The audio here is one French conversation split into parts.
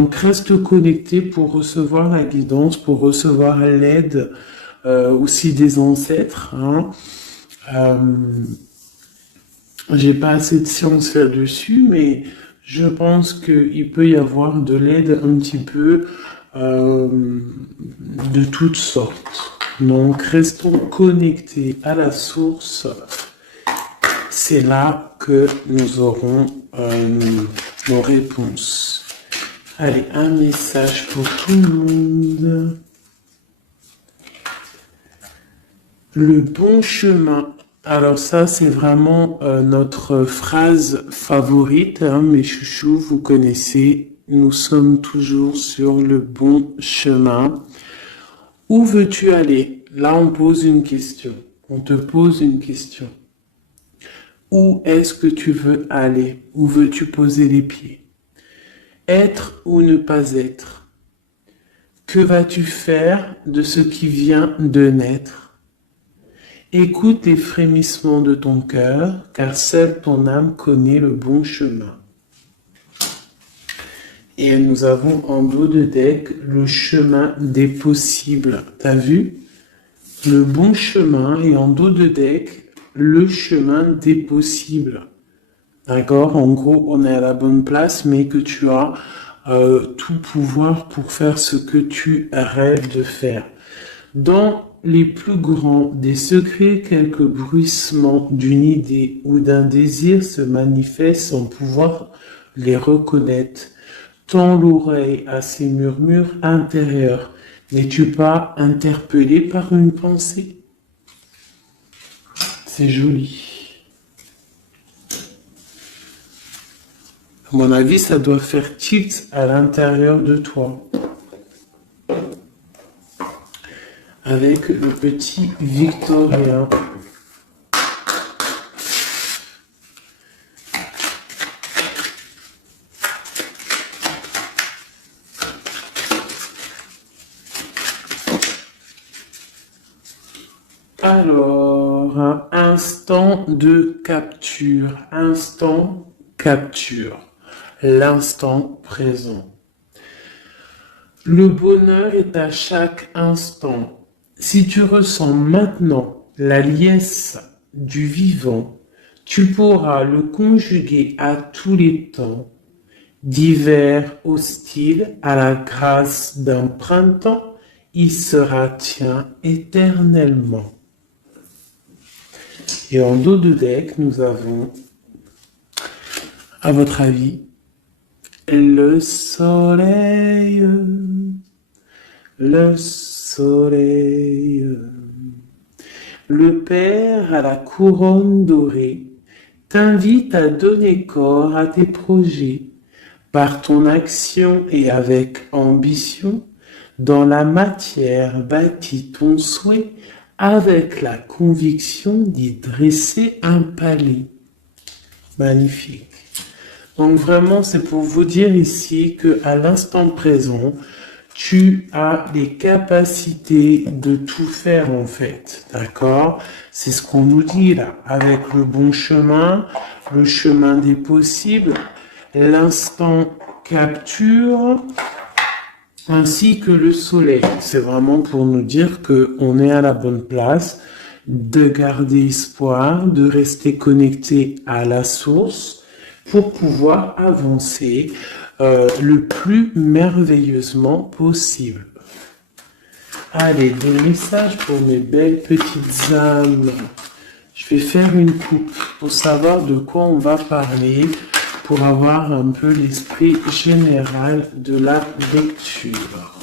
Donc reste connecté pour recevoir la guidance, pour recevoir l'aide aussi des ancêtres. Hein. J'ai pas assez de science là-dessus, mais je pense qu'il peut y avoir de l'aide un petit peu de toutes sortes. Donc restons connectés à la source. C'est là que nous aurons nos réponses. Allez, un message pour tout le monde. Le bon chemin. Alors ça, c'est vraiment notre phrase favorite, hein, mes chouchous, vous connaissez. Nous sommes toujours sur le bon chemin. Où veux-tu aller? Là, on pose une question. On te pose une question. Où est-ce que tu veux aller? Où veux-tu poser les pieds? Être ou ne pas être? Que vas-tu faire de ce qui vient de naître? Écoute les frémissements de ton cœur, car seule ton âme connaît le bon chemin. Et nous avons en dos de deck le chemin des possibles. T'as vu? Le bon chemin et en dos de deck, le chemin des possibles. D'accord? En gros, on est à la bonne place, mais que tu as tout pouvoir pour faire ce que tu rêves de faire. Dans les plus grands des secrets, quelques bruissements d'une idée ou d'un désir se manifestent sans pouvoir les reconnaître. Tends l'oreille à ces murmures intérieurs. N'es-tu pas interpellé par une pensée? C'est joli. À mon avis, ça doit faire tilt à l'intérieur de toi. Avec le petit Victorien. Alors, un instant de capture. Instant capture. L'instant présent. Le bonheur est à chaque instant. Si tu ressens maintenant la liesse du vivant, tu pourras le conjuguer à tous les temps, d'hiver hostile à la grâce d'un printemps, il sera tien éternellement. Et en dos de deck, nous avons, à votre avis, le soleil, le soleil, le Père à la couronne dorée t'invite à donner corps à tes projets par ton action et avec ambition. Dans la matière bâtis ton souhait avec la conviction d'y dresser un palais. Magnifique. Donc vraiment, c'est pour vous dire ici qu'à l'instant présent, tu as les capacités de tout faire en fait, d'accord? C'est ce qu'on nous dit là, avec le bon chemin, le chemin des possibles, l'instant capture, ainsi que le soleil. C'est vraiment pour nous dire qu'on est à la bonne place, de garder espoir, de rester connecté à la source pour pouvoir avancer le plus merveilleusement possible. Allez, des messages pour mes belles petites âmes. Je vais faire une coupe pour savoir de quoi on va parler, pour avoir un peu l'esprit général de la lecture.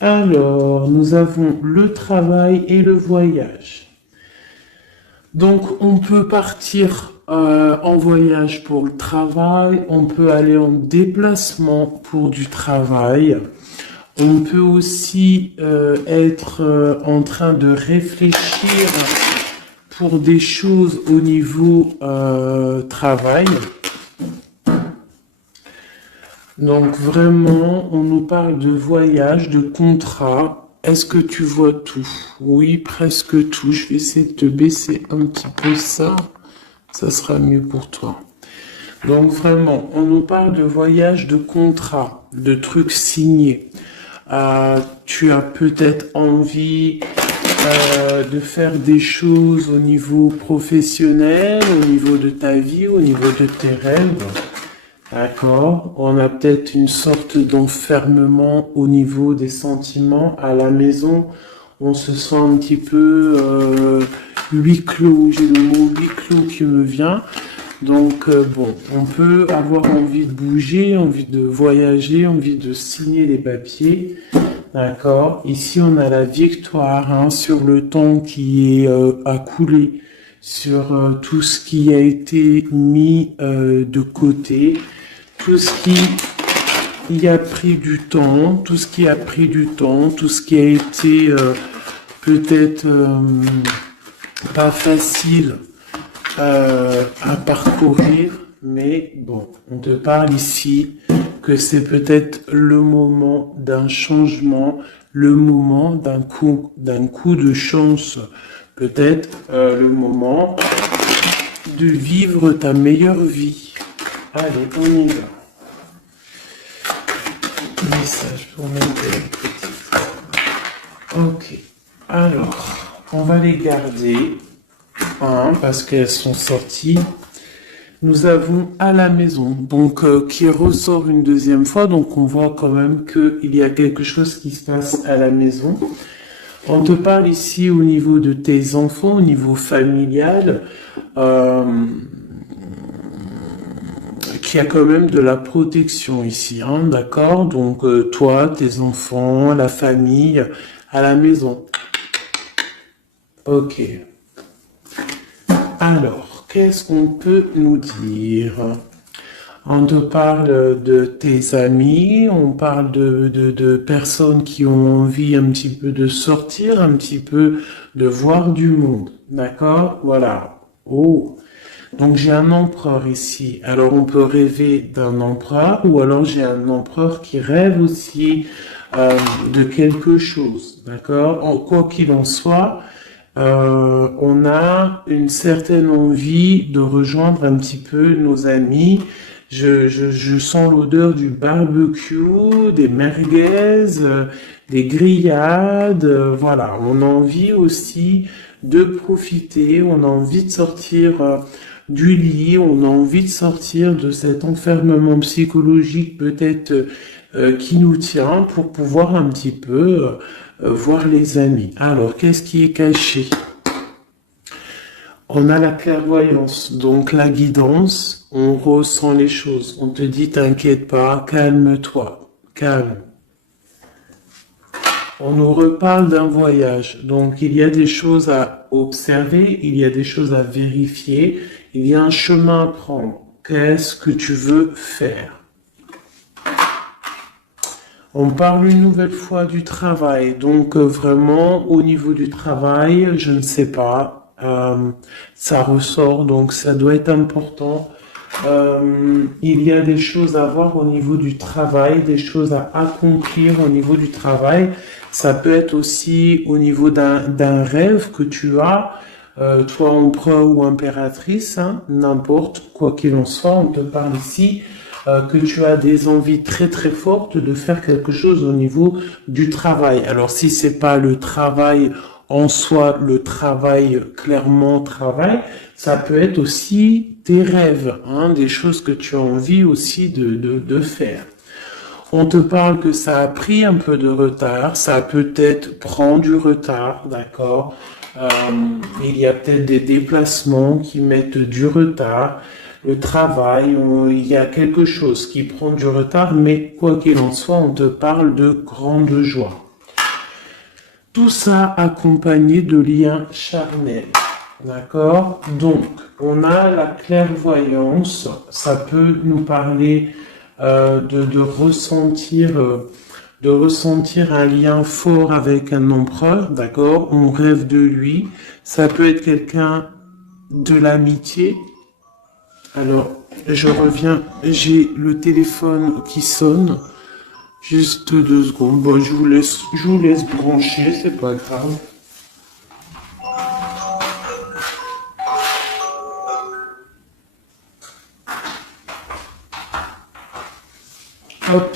Alors, nous avons le travail et le voyage. Donc, on peut partir en voyage pour le travail, on peut aller en déplacement pour du travail, on peut aussi être en train de réfléchir pour des choses au niveau travail. Donc vraiment, on nous parle de voyage, de contrat. Est-ce que tu vois tout? Oui, presque tout. Je vais essayer de te baisser un petit peu ça. Ça sera mieux pour toi. Donc vraiment, on nous parle de voyage, de contrat, de trucs signés. Tu as peut-être envie de faire des choses au niveau professionnel, au niveau de ta vie, au niveau de tes rêves. D'accord. On a peut-être une sorte d'enfermement au niveau des sentiments à la maison. On se sent un petit peu huis clos. J'ai le mot huis clos qui me vient. Donc bon, on peut avoir envie de bouger, envie de voyager, envie de signer les papiers. D'accord. Ici, on a la victoire hein, sur le temps qui est à couler, sur tout ce qui a été mis de côté. Tout ce qui y a pris du temps, tout ce qui a pris du temps, tout ce qui a été peut-être pas facile à parcourir, mais bon, on te parle ici que c'est peut-être le moment d'un changement, le moment d'un coup de chance, peut-être le moment de vivre ta meilleure vie. Allez, on y va. Message pour mes petites. Ok. Alors, on va les garder hein, parce qu'elles sont sorties. Nous avons à la maison, donc qui ressort une deuxième fois. Donc, on voit quand même qu'il y a quelque chose qui se passe à la maison. On te parle ici au niveau de tes enfants, au niveau familial. Qu'il y a quand même de la protection ici, hein, d'accord? Donc toi, tes enfants, la famille, à la maison. Ok. Alors, qu'est-ce qu'on peut nous dire? On te parle de tes amis, on parle de personnes qui ont envie un petit peu de sortir, un petit peu de voir du monde, d'accord? Voilà. Oh. Donc j'ai un empereur ici. Alors on peut rêver d'un empereur ou alors j'ai un empereur qui rêve aussi de quelque chose. D'accord? Quoi qu'il en soit, on a une certaine envie de rejoindre un petit peu nos amis. Je sens l'odeur du barbecue, des merguez, des grillades. Voilà, on a envie aussi de profiter, on a envie de sortir du lit, on a envie de sortir de cet enfermement psychologique peut-être qui nous tient pour pouvoir un petit peu voir les amis. Alors, qu'est-ce qui est caché? On a la clairvoyance, donc la guidance, on ressent les choses. On te dit, t'inquiète pas, calme-toi, calme. On nous reparle d'un voyage, donc il y a des choses à observer, il y a des choses à vérifier, il y a un chemin à prendre. Qu'est-ce que tu veux faire? On parle une nouvelle fois du travail, donc vraiment au niveau du travail, je ne sais pas, ça ressort, donc ça doit être important. Il y a des choses à voir au niveau du travail, des choses à accomplir au niveau du travail. Ça peut être aussi au niveau d'un rêve que tu as, toi empereur ou impératrice, hein, n'importe quoi qu'il en soit, on te parle ici que tu as des envies très très fortes de faire quelque chose au niveau du travail. Alors si c'est pas le travail en soi, le travail clairement travail, ça peut être aussi tes rêves, hein, des choses que tu as envie aussi de faire. On te parle que ça a pris un peu de retard, ça peut-être prend du retard, d'accord. Il y a peut-être des déplacements qui mettent du retard. Le travail, il y a quelque chose qui prend du retard, mais quoi qu'il en soit, on te parle de grande joie. Tout ça accompagné de liens charnels. D'accord? Donc, on a la clairvoyance. Ça peut nous parler de ressentir un lien fort avec un empereur. D'accord? On rêve de lui. Ça peut être quelqu'un de l'amitié. Alors, je reviens, j'ai le téléphone qui sonne. Juste 2 secondes. Bon, je vous laisse brancher, c'est pas grave. Hop,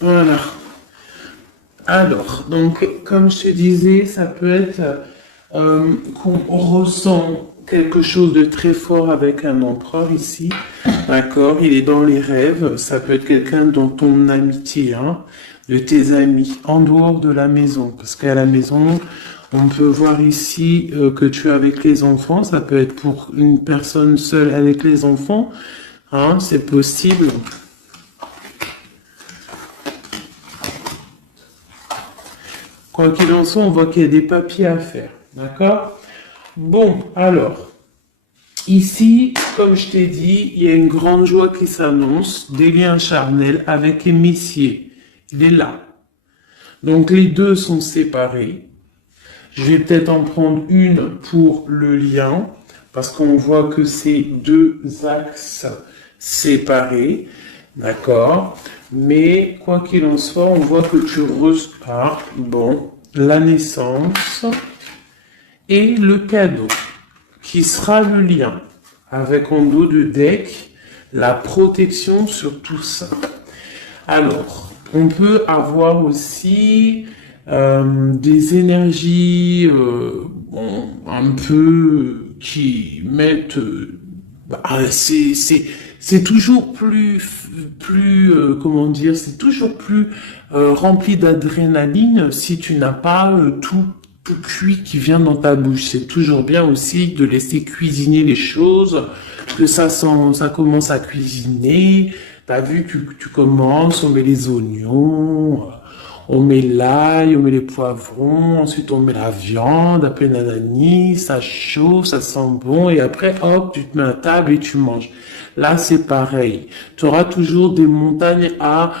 voilà. Alors, donc, comme je te disais, ça peut être qu'on ressent quelque chose de très fort avec un empereur ici, d'accord? Il est dans les rêves, ça peut être quelqu'un dans ton amitié, hein, de tes amis, en dehors de la maison, parce qu'à la maison, on peut voir ici que tu es avec les enfants, ça peut être pour une personne seule avec les enfants, hein, c'est possible. Quoi qu'il en soit, on voit qu'il y a des papiers à faire, d'accord? Bon, alors, ici, comme je t'ai dit, il y a une grande joie qui s'annonce, des liens charnels avec Messier. Il est là. Donc, les deux sont séparés. Je vais peut-être en prendre une pour le lien, parce qu'on voit que c'est 2 axes séparés, d'accord? Mais, quoi qu'il en soit, on voit que tu repars, bon, la naissance et le cadeau, qui sera le lien, avec en dos de deck, la protection sur tout ça. Alors, on peut avoir aussi des énergies bon, un peu qui mettent... c'est toujours comment dire, c'est toujours plus rempli d'adrénaline si tu n'as pas tout cuit qui vient dans ta bouche. C'est toujours bien aussi de laisser cuisiner les choses, que ça commence à cuisiner. T'as vu, tu commences, on met les oignons, on met l'ail, on met les poivrons, ensuite on met la viande, après nanani, ça chauffe, ça sent bon, et après, hop, tu te mets à table et tu manges. Là, c'est pareil. Tu auras toujours des montagnes à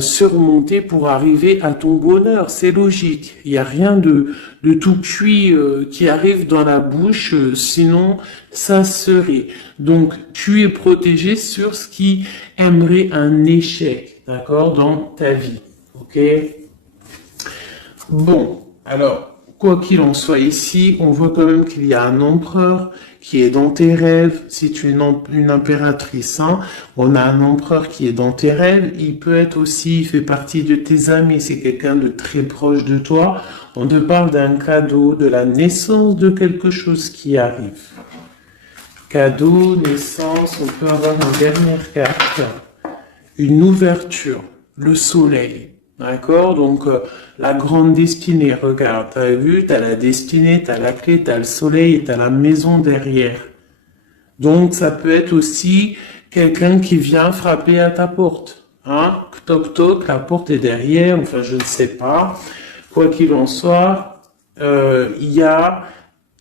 surmonter pour arriver à ton bonheur. C'est logique. Il n'y a rien de tout cuit qui arrive dans la bouche, sinon ça serait. Donc, tu es protégé sur ce qui aimerait un échec, d'accord, dans ta vie. Ok? Bon, alors, quoi qu'il en soit ici, on voit quand même qu'il y a un empereur qui est dans tes rêves. Si tu es une impératrice, hein, on a un empereur qui est dans tes rêves. Il peut être aussi, il fait partie de tes amis. C'est quelqu'un de très proche de toi. On te parle d'un cadeau, de la naissance de quelque chose qui arrive. Cadeau, naissance, on peut avoir une dernière carte. Une ouverture, le soleil. D'accord? Donc, la grande destinée, regarde, t'as vu, t'as la destinée, t'as la clé, t'as le soleil et t'as la maison derrière. Donc, ça peut être aussi quelqu'un qui vient frapper à ta porte. Hein? Toc toc, la porte est derrière, enfin, je ne sais pas. Quoi qu'il en soit, il y a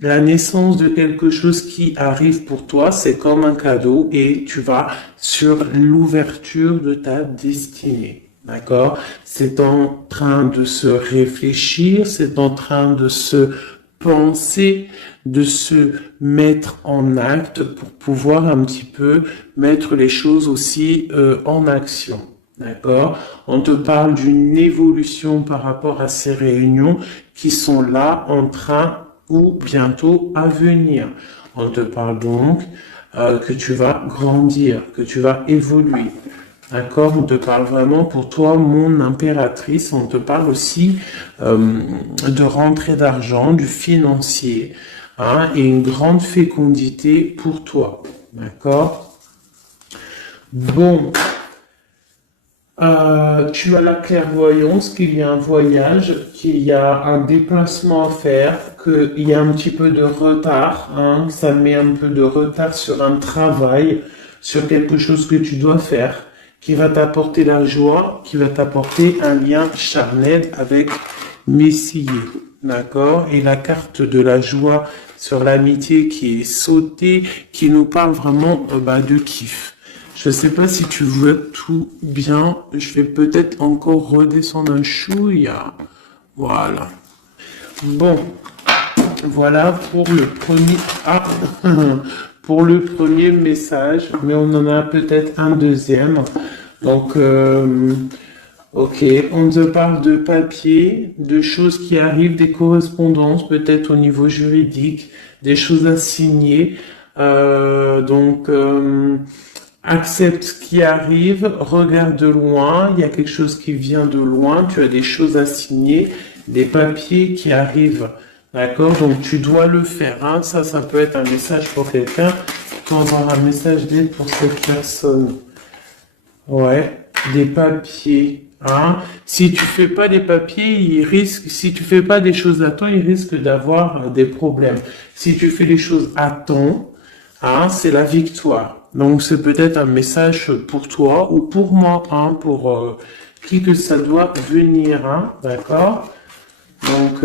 la naissance de quelque chose qui arrive pour toi, c'est comme un cadeau et tu vas sur l'ouverture de ta destinée. D'accord? C'est en train de se réfléchir, c'est en train de se penser, de se mettre en acte pour pouvoir un petit peu mettre les choses aussi en action. D'accord? On te parle d'une évolution par rapport à ces réunions qui sont là en train ou bientôt à venir. On te parle donc que tu vas grandir, que tu vas évoluer. D'accord? On te parle vraiment pour toi, mon impératrice. On te parle aussi de rentrée d'argent, du financier, hein, et une grande fécondité pour toi. D'accord? Bon. Tu as la clairvoyance qu'il y a un voyage, qu'il y a un déplacement à faire, qu'il y a un petit peu de retard, hein, ça met un peu de retard sur un travail, sur quelque chose que tu dois faire, qui va t'apporter la joie, qui va t'apporter un lien charnel avec Messier, d'accord? Et la carte de la joie sur l'amitié qui est sautée, qui nous parle vraiment de kiff. Je sais pas si tu vois tout bien. Je vais peut-être encore redescendre un chouïa. Voilà. Bon. Voilà pour le premier, pour le premier message, mais on en a peut-être un deuxième. Donc, ok, on te parle de papier, de choses qui arrivent, des correspondances, peut-être au niveau juridique, des choses à signer. Accepte ce qui arrive, regarde de loin, il y a quelque chose qui vient de loin, tu as des choses à signer, des papiers qui arrivent. D'accord? Donc tu dois le faire. Hein. Ça peut être un message pour quelqu'un. Tu auras un message d'aide pour cette personne. Ouais, des papiers. Hein. Si tu fais pas des papiers, si tu fais pas des choses à temps, il risque d'avoir des problèmes. Si tu fais les choses à temps, hein, c'est la victoire. Donc c'est peut-être un message pour toi ou pour moi, hein, pour qui que ça doit venir, hein, d'accord? Donc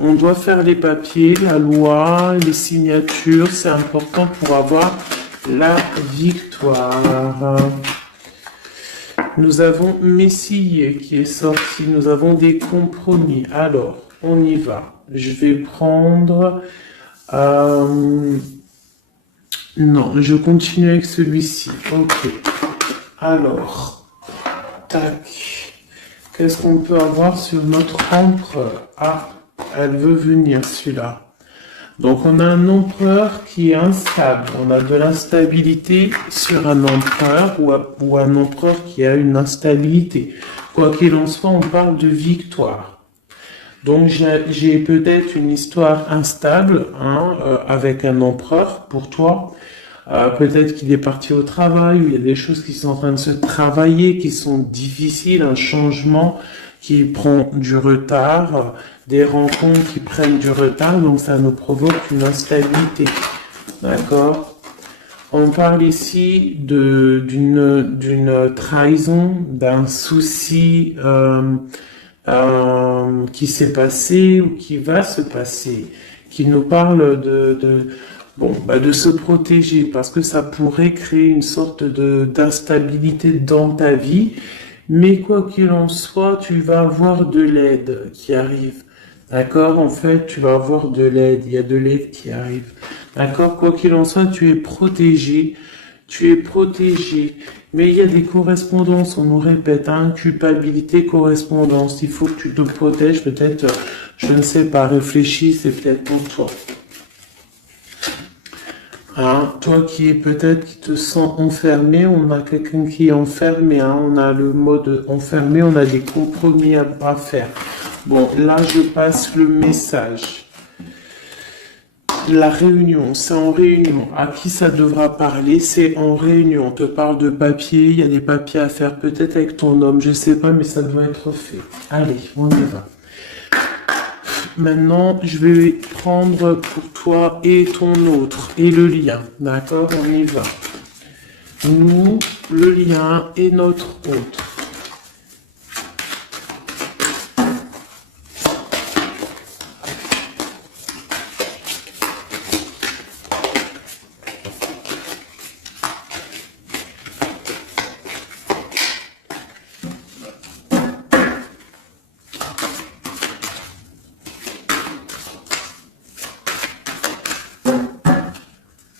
on doit faire les papiers, la loi, les signatures, c'est important pour avoir la victoire. Nous avons Messie qui est sorti, nous avons des compromis. Alors, on y va. Je vais prendre... Non, je continue avec celui-ci. Ok. Alors, tac. Qu'est-ce qu'on peut avoir sur notre empereur? Ah, elle veut venir, celui-là. Donc, on a un empereur qui est instable. On a de l'instabilité sur un empereur ou un empereur qui a une instabilité. Quoi qu'il en soit, on parle de victoire. Donc, j'ai peut-être une histoire instable avec un empereur pour toi. Peut-être qu'il est parti au travail, ou il y a des choses qui sont en train de se travailler, qui sont difficiles, un changement qui prend du retard, des rencontres qui prennent du retard, donc ça nous provoque une instabilité. D'accord? On parle ici d'une trahison, d'un souci qui s'est passé ou qui va se passer, qui nous parle de se protéger parce que ça pourrait créer une sorte d'instabilité dans ta vie. Mais quoi qu'il en soit, tu vas avoir de l'aide qui arrive. D'accord? En fait, tu vas avoir de l'aide. Il y a de l'aide qui arrive. D'accord? Quoi qu'il en soit, tu es protégé. Tu es protégé. Mais il y a des correspondances, on nous répète, hein, culpabilité, correspondance. Il faut que tu te protèges. Peut-être, je ne sais pas, réfléchis, c'est peut-être pour toi. Hein, toi qui te sens enfermé, on a quelqu'un qui est enfermé, hein, on a le mode enfermé, on a des compromis à faire. Bon, là je passe le message. La réunion, c'est en réunion. À qui ça devra parler? C'est en réunion. On te parle de papier, il y a des papiers à faire, peut-être avec ton homme, je sais pas, mais ça doit être fait. Allez, on y va. Maintenant, je vais prendre pour toi et ton autre, et le lien. D'accord? On y va. Nous, le lien et notre autre.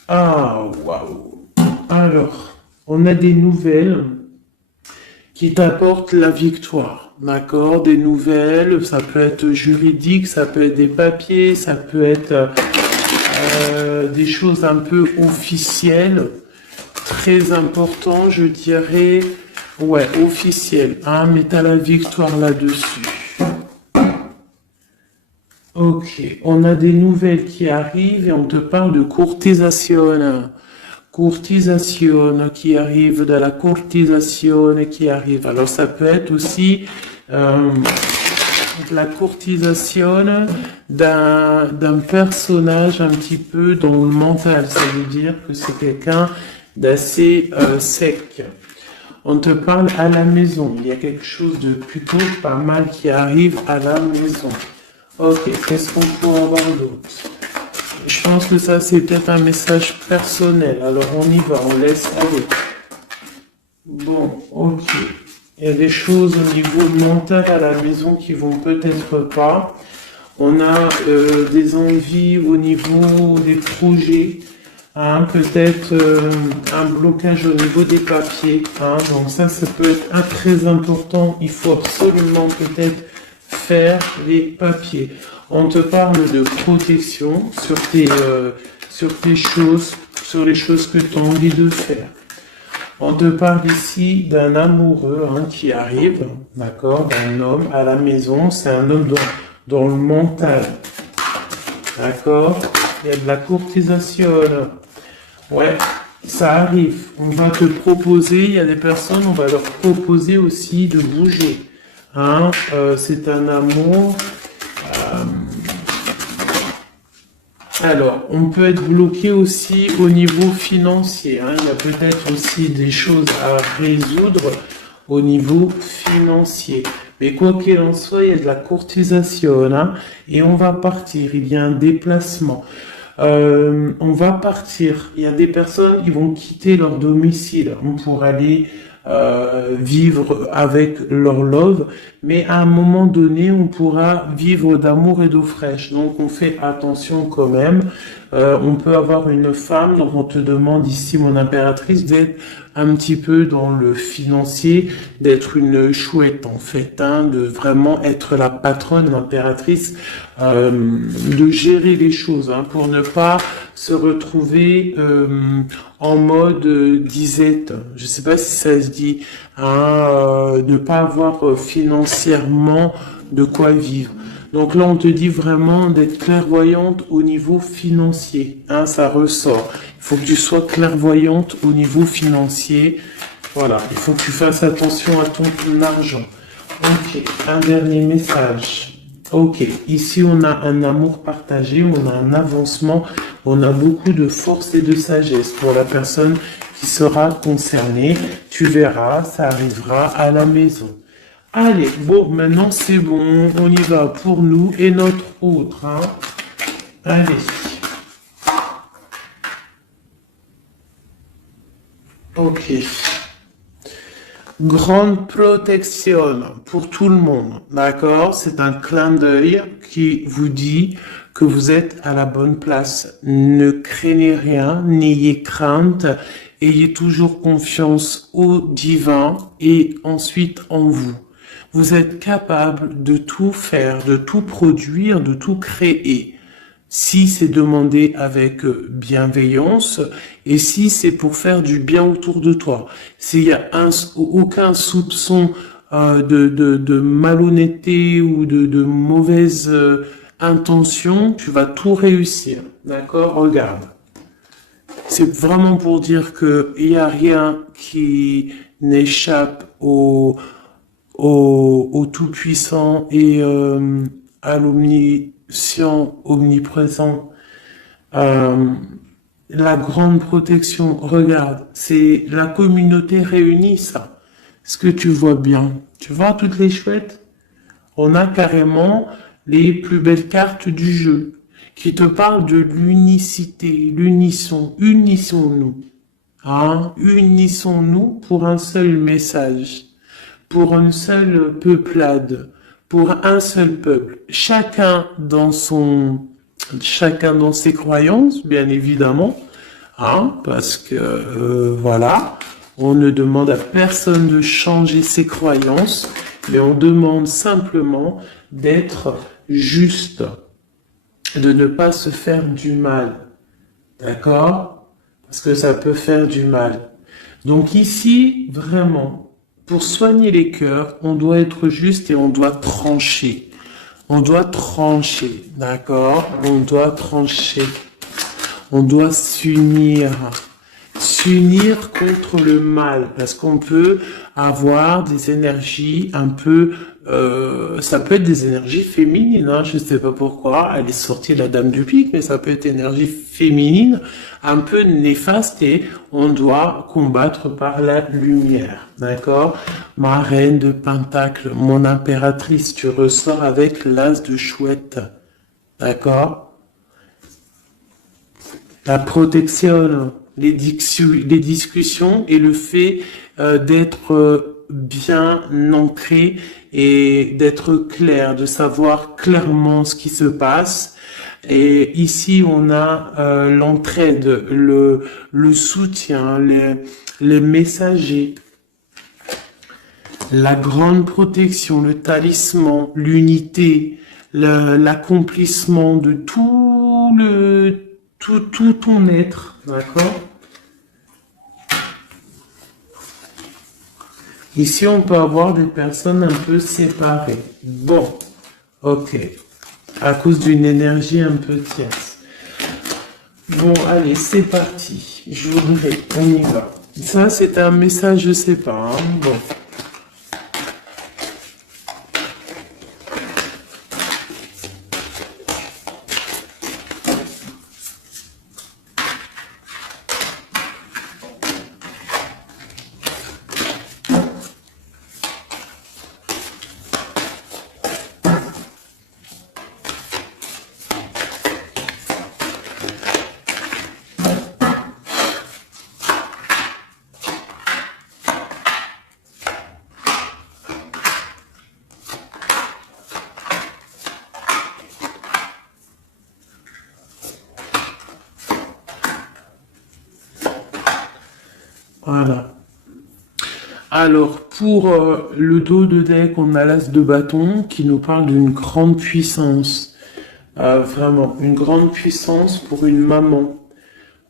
Ah, waouh. Alors, on a des nouvelles qui t'apportent la victoire, d'accord? Des nouvelles, ça peut être juridique, ça peut être des papiers, ça peut être des choses un peu officielles, très important, je dirais, ouais, officielles, hein, mais t'as la victoire là-dessus. Ok, on a des nouvelles qui arrivent et on te parle de courtisation. Courtisation qui arrive, de la courtisation qui arrive. Alors ça peut être aussi la courtisation d'un personnage un petit peu dans le mental. Ça veut dire que c'est quelqu'un d'assez sec. On te parle à la maison. Il y a quelque chose de plutôt pas mal qui arrive à la maison. Ok, qu'est-ce qu'on peut avoir d'autre? Je pense que ça, c'est peut-être un message personnel. Alors, on y va, on laisse aller. Bon, ok. Il y a des choses au niveau mental à la maison qui vont peut-être pas. On a des envies au niveau des projets, hein, peut-être un blocage au niveau des papiers. Hein, donc ça peut être très important. Il faut absolument peut-être faire les papiers. On te parle de protection sur tes choses, sur les choses que tu as envie de faire. On te parle ici d'un amoureux qui arrive, d'accord, d'un homme à la maison. C'est un homme dans le mental, d'accord. Il y a de la courtisation. Ouais, ça arrive. On va te proposer, il y a des personnes, on va leur proposer aussi de bouger. Hein, c'est un amour. Alors, on peut être bloqué aussi au niveau financier. Hein. Il y a peut-être aussi des choses à résoudre au niveau financier. Mais quoi qu'il en soit, il y a de la courtisation. Hein, et on va partir. Il y a un déplacement. On va partir. Il y a des personnes qui vont quitter leur domicile pour aller vivre avec leur love, mais à un moment donné, on pourra vivre d'amour et d'eau fraîche. Donc, on fait attention quand même. On peut avoir une femme, donc on te demande ici, mon impératrice, d'être un petit peu dans le financier, d'être une chouette en fait, hein, de vraiment être la patronne, l'impératrice, de gérer les choses, hein, pour ne pas se retrouver en mode disette. Je sais pas si ça se dit, hein, ne pas avoir financièrement de quoi vivre. Donc là, on te dit vraiment d'être clairvoyante au niveau financier. Hein, ça ressort. Il faut que tu sois clairvoyante au niveau financier. Voilà, il faut que tu fasses attention à ton argent. Ok, un dernier message. Ok, ici on a un amour partagé, on a un avancement, on a beaucoup de force et de sagesse pour la personne qui sera concernée. Tu verras, ça arrivera à la maison. Allez, bon, maintenant c'est bon, on y va pour nous et notre autre. Hein. Allez. Ok. Grande protection pour tout le monde, d'accord? C'est un clin d'œil qui vous dit que vous êtes à la bonne place. Ne craignez rien, n'ayez crainte, ayez toujours confiance au divin et ensuite en vous. Vous êtes capable de tout faire, de tout produire, de tout créer. Si c'est demandé avec bienveillance et si c'est pour faire du bien autour de toi. S'il y a aucun soupçon de malhonnêteté ou de mauvaise intention, tu vas tout réussir. D'accord? Regarde. C'est vraiment pour dire que il n'y a rien qui n'échappe au Tout-Puissant et à l'omniscient, omniprésent. La grande protection, regarde, c'est la communauté réunie, ça. Est-ce que tu vois bien? Tu vois toutes les chouettes? On a carrément les plus belles cartes du jeu qui te parlent de l'unicité, l'unisson, unissons-nous. Hein? Unissons-nous pour un seul message, pour une seule peuplade, pour un seul peuple. Chacun dans ses croyances, bien évidemment, hein, parce que voilà, on ne demande à personne de changer ses croyances, mais on demande simplement d'être juste, de ne pas se faire du mal, d'accord? Parce que ça peut faire du mal. Donc ici, vraiment, pour soigner les cœurs, on doit être juste et on doit trancher. On doit trancher, d'accord? On doit trancher. On doit s'unir. S'unir contre le mal. Parce qu'on peut avoir des énergies un peu... ça peut être des énergies féminines, hein, je ne sais pas pourquoi. Elle est sortie la dame du pique, mais ça peut être énergie féminine, un peu néfaste, et on doit combattre par la lumière. D'accord? Ma reine de Pentacle, mon impératrice, tu ressors avec l'as de chouette. D'accord? La protection, les discussions et le fait d'être bien ancré et d'être clair, de savoir clairement ce qui se passe. Et ici, on a l'entraide, le soutien, les messagers, la grande protection, le talisman, l'unité, l'accomplissement de tout ton être, d'accord? Ici, on peut avoir des personnes un peu séparées. Bon, ok. À cause d'une énergie un peu tierce. Bon, allez, c'est parti. Je voudrais, on y va. Ça, c'est un message, je sais pas. Hein. Bon. Voilà. Alors, pour le dos de deck, on a l'as de bâton qui nous parle d'une grande puissance. Vraiment, une grande puissance pour une maman,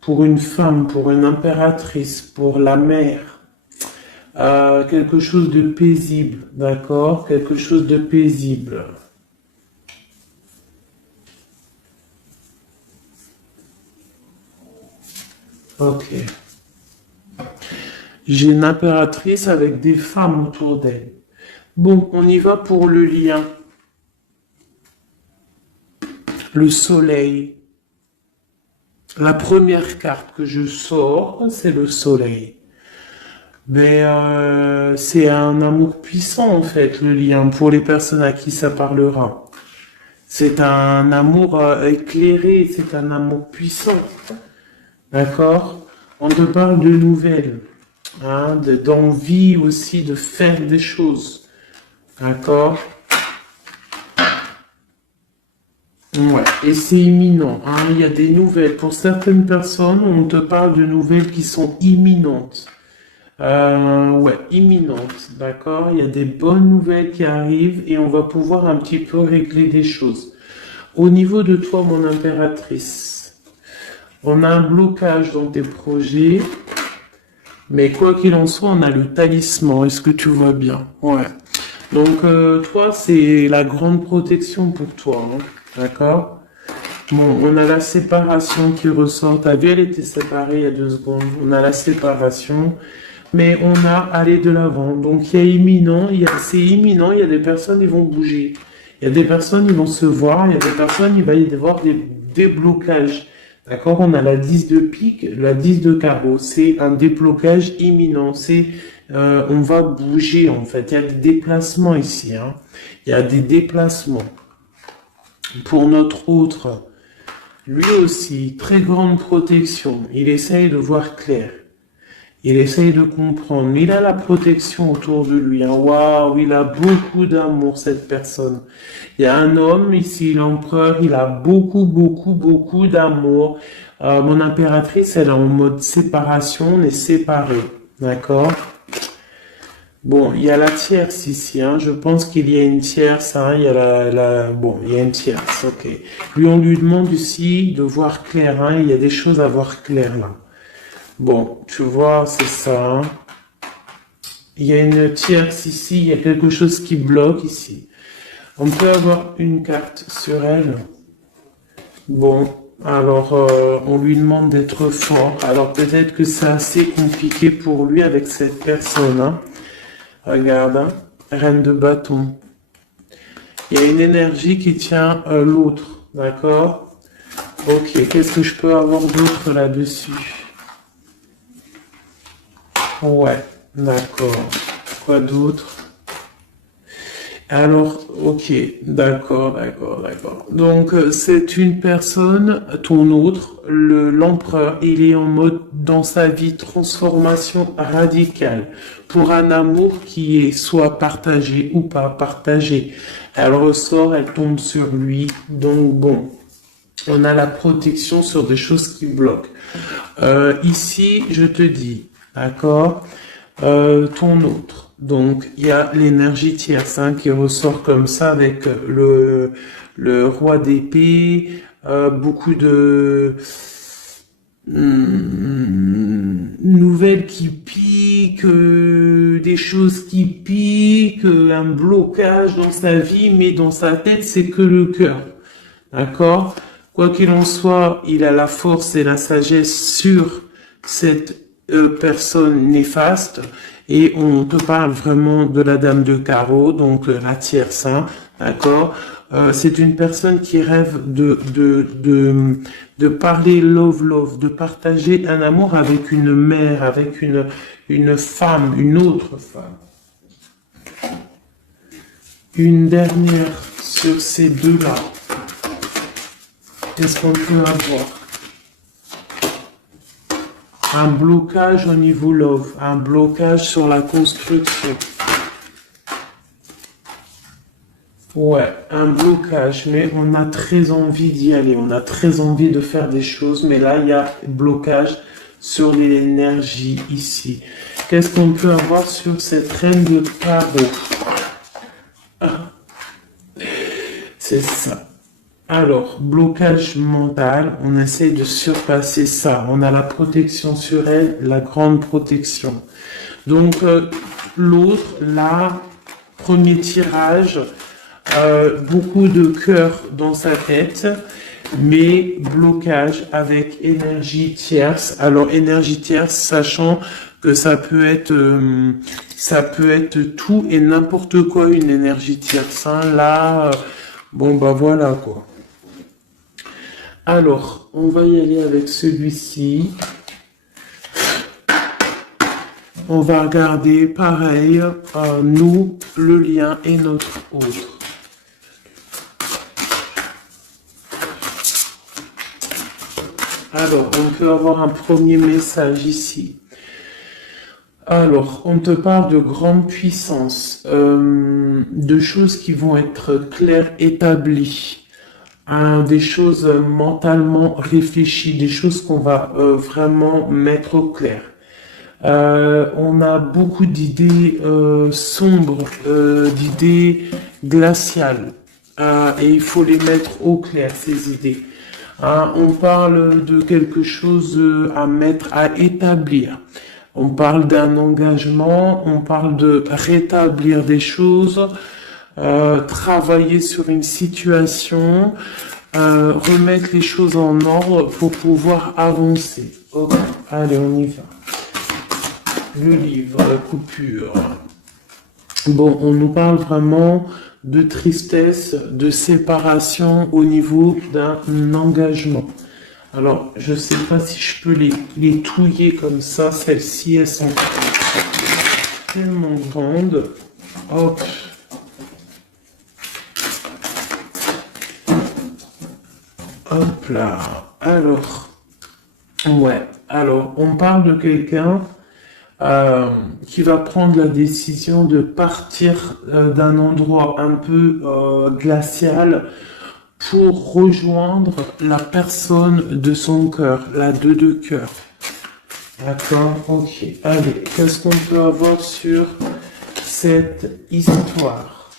pour une femme, pour une impératrice, pour la mère. Quelque chose de paisible, d'accord? Quelque chose de paisible. Ok. J'ai une impératrice avec des femmes autour d'elle. Bon, on y va pour le lien. Le soleil. La première carte que je sors, c'est le soleil. Mais c'est un amour puissant en fait, le lien, pour les personnes à qui ça parlera. C'est un amour éclairé, c'est un amour puissant. D'accord? On te parle de nouvelles, hein, d'envie aussi de faire des choses. D'accord? Ouais, et c'est imminent, hein. Il y a des nouvelles. Pour certaines personnes, on te parle de nouvelles qui sont imminentes. Ouais, imminentes, d'accord? Il y a des bonnes nouvelles qui arrivent et on va pouvoir un petit peu régler des choses. Au niveau de toi, mon impératrice, on a un blocage dans tes projets, mais quoi qu'il en soit, on a le talisman. Est-ce que tu vois bien? Ouais. Donc, toi, c'est la grande protection pour toi, hein. D'accord? Bon, on a la séparation qui ressort. T'as vu, elle était séparée il y a 2 secondes. On a la séparation, mais on a aller de l'avant. Donc, il y a imminent, c'est imminent. Il y a des personnes, ils vont bouger. Il y a des personnes, ils vont se voir. Il y a des personnes, il va y avoir des déblocages. D'accord? On a la 10 de pique, la 10 de carreau. C'est un déblocage imminent. On va bouger, en fait. Il y a des déplacements ici, hein. Il y a des déplacements. Pour notre autre, lui aussi, très grande protection. Il essaye de voir clair. Il essaye de comprendre. Mais il a la protection autour de lui, hein. Waouh, il a beaucoup d'amour, cette personne. Il y a un homme ici, l'empereur, il a beaucoup, beaucoup, beaucoup d'amour. Mon impératrice, elle est en mode séparation, on est séparés. D'accord? Bon, il y a la tierce ici, hein. Je pense qu'il y a une tierce, hein. Il y a bon, il y a une tierce, ok. Lui, on lui demande ici de voir clair, hein. Il y a des choses à voir clair, là. Bon, tu vois, c'est ça, hein. Il y a une tierce ici, il y a quelque chose qui bloque ici. On peut avoir une carte sur elle. Bon, alors, on lui demande d'être fort. Alors, peut-être que c'est assez compliqué pour lui avec cette personne, hein. Regarde, hein, reine de bâton. Il y a une énergie qui tient l'autre, d'accord? Ok, qu'est-ce que je peux avoir d'autre là-dessus? Ouais, d'accord. Quoi d'autre? Alors, ok, d'accord. Donc, c'est une personne, ton autre, l'empereur, il est en mode, dans sa vie, transformation radicale pour un amour qui est soit partagé ou pas partagé. Elle ressort, elle tombe sur lui, donc bon. On a la protection sur des choses qui bloquent. Ici, je te dis, d'accord, ton autre. Donc, il y a l'énergie tierce qui ressort comme ça avec le roi d'épée, beaucoup de nouvelles qui piquent, des choses qui piquent, un blocage dans sa vie, mais dans sa tête, c'est que le cœur. D'accord? Quoi qu'il en soit, il a la force et la sagesse sur cette personne néfaste et on te parle vraiment de la dame de carreau, donc la tierce, d'accord? C'est une personne qui rêve de parler love, de partager un amour avec une mère, avec une femme, une autre femme. Une dernière sur ces deux-là. Qu'est-ce qu'on peut avoir? Un blocage au niveau love, un blocage sur la construction. Ouais, un blocage, mais on a très envie d'y aller, on a très envie de faire des choses, mais là, il y a blocage sur l'énergie ici. Qu'est-ce qu'on peut avoir sur cette reine de carreau? C'est ça. Alors, blocage mental, on essaie de surpasser ça. On a la protection sur elle, la grande protection. Donc, l'autre, là, premier tirage, beaucoup de cœur dans sa tête, mais blocage avec énergie tierce. Alors, énergie tierce, sachant que ça peut être tout et n'importe quoi, une énergie tierce. Là, bon, bah voilà, quoi. Alors, on va y aller avec celui-ci. On va regarder, pareil, nous, le lien et notre autre. Alors, on peut avoir un premier message ici. Alors, on te parle de grande puissance, de choses qui vont être claires, établies. Des choses mentalement réfléchies, des choses qu'on va vraiment mettre au clair. On a beaucoup d'idées sombres, d'idées glaciales, et il faut les mettre au clair, ces idées. On parle de quelque chose à mettre, à établir. On parle d'un engagement, on parle de rétablir des choses, travailler sur une situation, remettre les choses en ordre pour pouvoir avancer. Ok, allez, on y va. Le livre, la coupure. Bon, on nous parle vraiment de tristesse, de séparation au niveau d'un engagement. Alors, je sais pas si je peux les touiller comme ça. Celles-ci, elles sont tellement grandes. Hop. Hop là. Alors, ouais. Alors, on parle de quelqu'un qui va prendre la décision de partir d'un endroit un peu glacial pour rejoindre la personne de son cœur, la deux de cœur. D'accord, ok. Allez, qu'est-ce qu'on peut avoir sur cette histoire?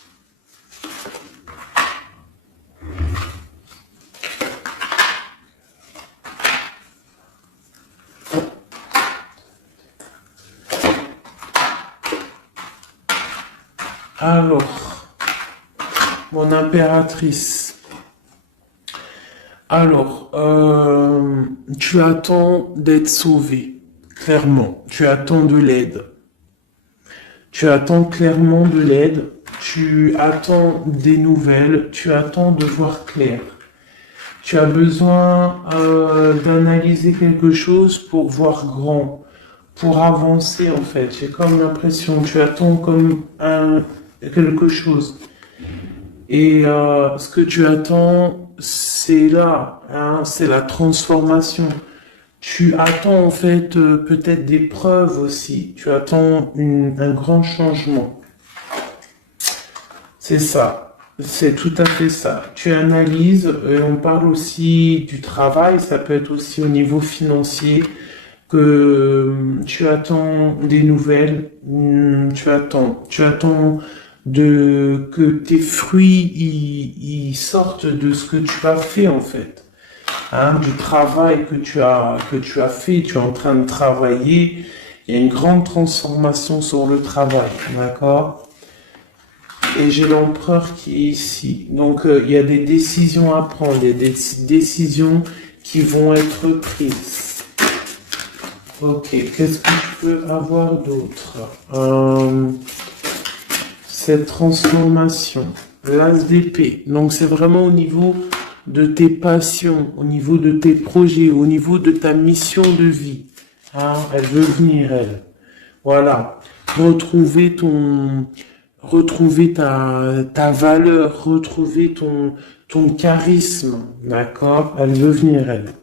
Alors, mon impératrice. Alors, tu attends d'être sauvé, clairement. Tu attends de l'aide. Tu attends clairement de l'aide. Tu attends des nouvelles. Tu attends de voir clair. Tu as besoin d'analyser quelque chose pour voir grand, pour avancer en fait. J'ai comme l'impression, tu attends comme quelque chose. Et ce que tu attends, c'est là, hein, c'est la transformation. Tu attends en fait peut-être des preuves aussi. Tu attends un grand changement. C'est ça. C'est tout à fait ça. Tu analyses, et on parle aussi du travail, ça peut être aussi au niveau financier, que tu attends des nouvelles, tu attends que tes fruits ils sortent de ce que tu as fait en fait. Hein, du travail que tu as fait, tu es en train de travailler, il y a une grande transformation sur le travail, d'accord? Et j'ai l'empereur qui est ici. Donc il y a des décisions à prendre, des décisions qui vont être prises. Ok, qu'est-ce que je peux avoir d'autre? Cette transformation, l'as d'épée. Donc c'est vraiment au niveau de tes passions, au niveau de tes projets, au niveau de ta mission de vie. Hein, elle veut venir, elle. Voilà. Retrouver ta valeur, retrouver ton charisme. D'accord? Elle veut venir, elle.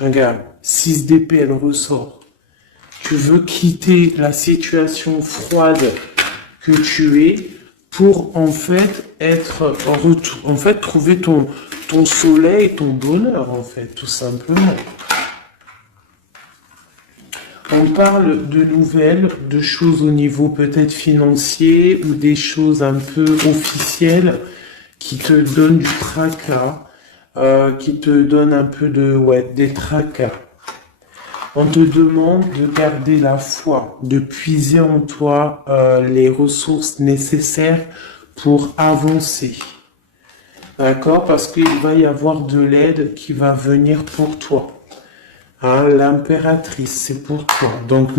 Regarde, 6 d'épée, elle ressort. Tu veux quitter la situation froide que tu es pour en fait trouver ton soleil, ton bonheur en fait, tout simplement. On parle de nouvelles, de choses au niveau peut-être financier ou des choses un peu officielles qui te donnent du tracas, qui te donnent un peu des tracas. On te demande de garder la foi, de puiser en toi les ressources nécessaires pour avancer. D'accord? Parce qu'il va y avoir de l'aide qui va venir pour toi. Hein, l'impératrice, c'est pour toi. Donc,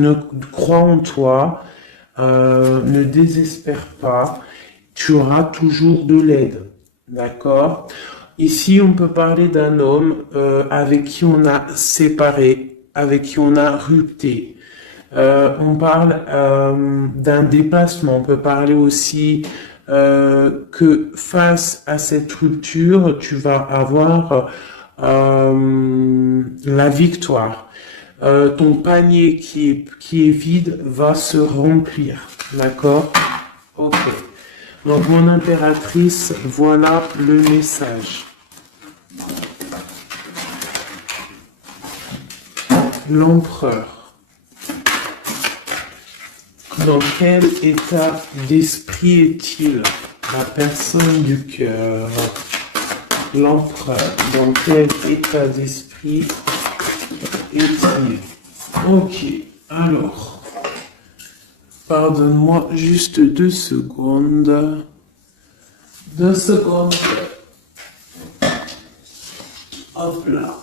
crois en toi, ne désespère pas. Tu auras toujours de l'aide. D'accord? Ici, on peut parler d'un homme avec qui on a séparé, avec qui on a rupté. On parle d'un déplacement. On peut parler aussi que face à cette rupture, tu vas avoir la victoire. Ton panier qui est vide va se remplir. D'accord? Ok. Donc, mon impératrice, voilà le message. L'empereur. Dans quel état d'esprit est-il? La personne du cœur. L'empereur. Dans quel état d'esprit est-il? Ok. Alors. Pardonne-moi juste 2 secondes. 2 secondes. Hop là.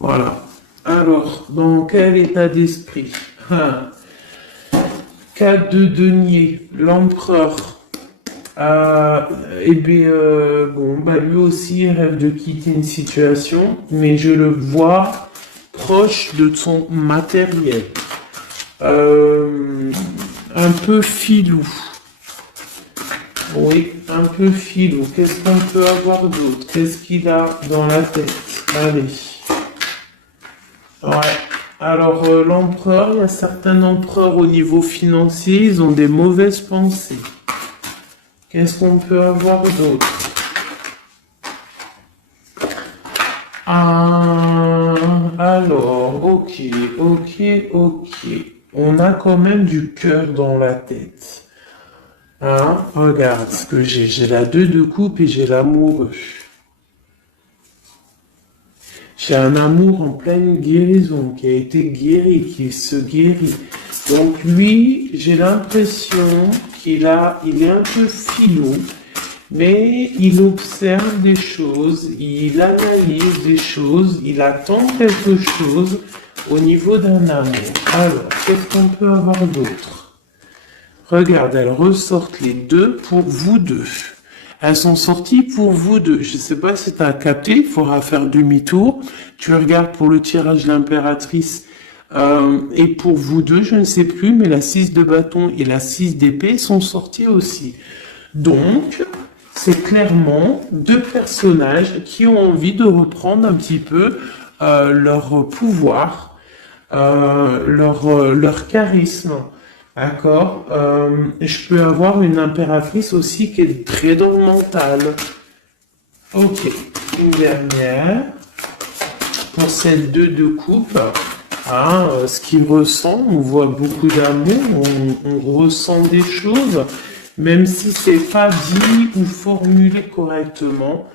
Voilà. Alors, dans quel état d'esprit? 4 de denier, l'empereur. Lui aussi rêve de quitter une situation, mais je le vois proche de son matériel. Un peu filou. Oui, un peu filou. Qu'est-ce qu'on peut avoir d'autre? Qu'est-ce qu'il a dans la tête? Allez. Ouais. Alors, l'empereur, il y a certains empereurs au niveau financier, ils ont des mauvaises pensées. Qu'est-ce qu'on peut avoir d'autre? Alors, ok. On a quand même du cœur dans la tête. Hein? Regarde ce que j'ai. J'ai la 2 de coupe et j'ai l'amoureux. J'ai un amour en pleine guérison, qui a été guéri, qui se guérit. Donc lui, j'ai l'impression il est un peu filou, mais il observe des choses, il analyse des choses, il attend quelque chose au niveau d'un amour. Alors, qu'est-ce qu'on peut avoir d'autre? Regarde, elles ressortent les 2 pour vous deux. Elles sont sorties pour vous deux. Je ne sais pas si tu as capté, il faudra faire demi-tour. Tu regardes pour le tirage de l'impératrice Et pour vous deux, je ne sais plus, mais la 6 de bâton et la 6 d'épée sont sorties aussi. Donc, c'est clairement deux personnages qui ont envie de reprendre un petit peu leur pouvoir, leur charisme. D'accord. Je peux avoir une impératrice aussi qui est très dans le mental. Ok, une dernière pour cette 2 de coupe. Hein, ce qu'il ressent, on voit beaucoup d'amour, on ressent des choses, même si c'est pas dit ou formulé correctement.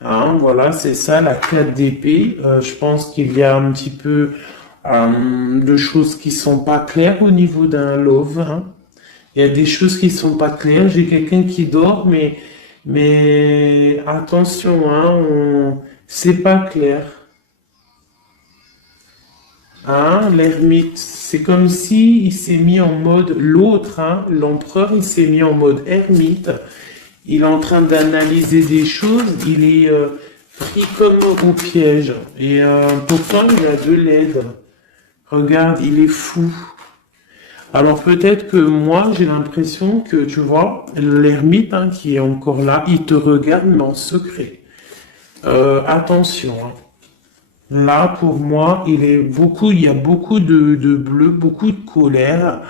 Hein, voilà, c'est ça la 4 d'épée. Je pense qu'il y a un petit peu de choses qui sont pas claires au niveau d'un love. Hein. Il y a des choses qui sont pas claires. J'ai quelqu'un qui dort, mais attention, hein, c'est pas clair. Hein, l'ermite, c'est comme si il s'est mis en mode l'autre, hein, l'empereur, il s'est mis en mode ermite. Il est en train d'analyser des choses. Il est pris comme au piège. Et pourtant, il a de l'aide. Regarde, il est fou. Alors peut-être que moi, j'ai l'impression que, tu vois, l'ermite hein, qui est encore là, il te regarde, mais en secret. Attention. Hein. Là, pour moi, il y a beaucoup de bleu, beaucoup de colère,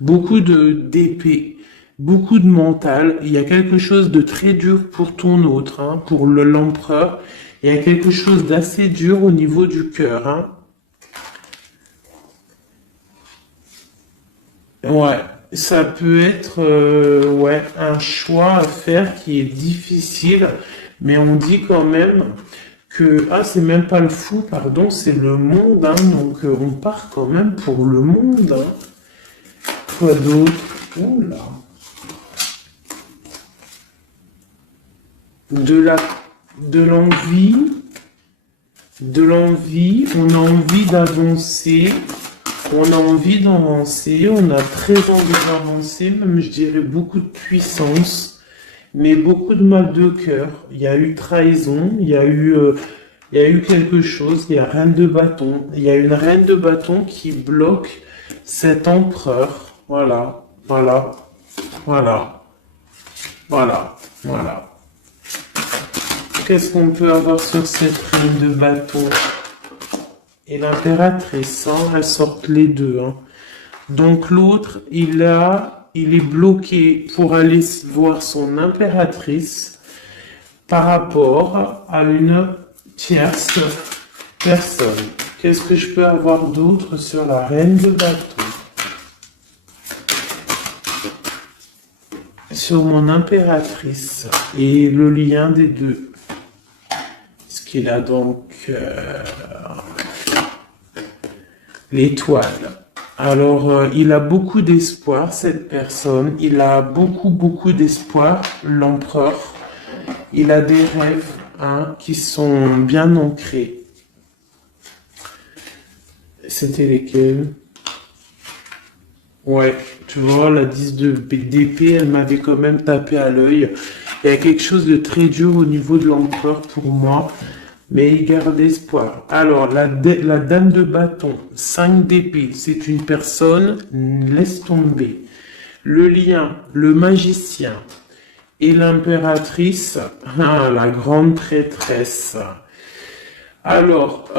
beaucoup d'épée, beaucoup de mental. Il y a quelque chose de très dur pour ton autre, hein, pour l'empereur. Il y a quelque chose d'assez dur au niveau du cœur. Hein. Ouais, ça peut être ouais, un choix à faire qui est difficile, mais on dit quand même que c'est même pas le fou, pardon, c'est le monde, hein, donc on part quand même pour le monde. Hein. Quoi d'autre? Oula. De la, de l'envie, on a envie d'avancer. On a envie d'avancer, on a très envie d'avancer, même je dirais beaucoup de puissance, mais beaucoup de mal de cœur. Il y a eu trahison, il y a eu quelque chose, il y a reine de bâton. Il y a une reine de bâton qui bloque cet empereur. Voilà, voilà, voilà, voilà, voilà. Qu'est-ce qu'on peut avoir sur cette reine de bâton? Et l'impératrice, hein, elles sortent les deux. Hein. Donc l'autre, il est bloqué pour aller voir son impératrice par rapport à une tierce personne. Qu'est-ce que je peux avoir d'autre sur la reine de bâton? Sur mon impératrice et le lien des deux. Ce qu'il a donc... l'étoile. Alors, il a beaucoup d'espoir, cette personne. Il a beaucoup d'espoir, l'empereur. Il a des rêves hein, qui sont bien ancrés. C'était lesquels? Ouais, tu vois, la 10 d'épée, elle m'avait quand même tapé à l'œil. Il y a quelque chose de très dur au niveau de l'empereur pour moi. Mais il garde espoir. Alors, la dame de bâton, 5 d'épée, c'est une personne, laisse tomber. Le lion, le magicien et l'impératrice, la grande traîtresse. Alors,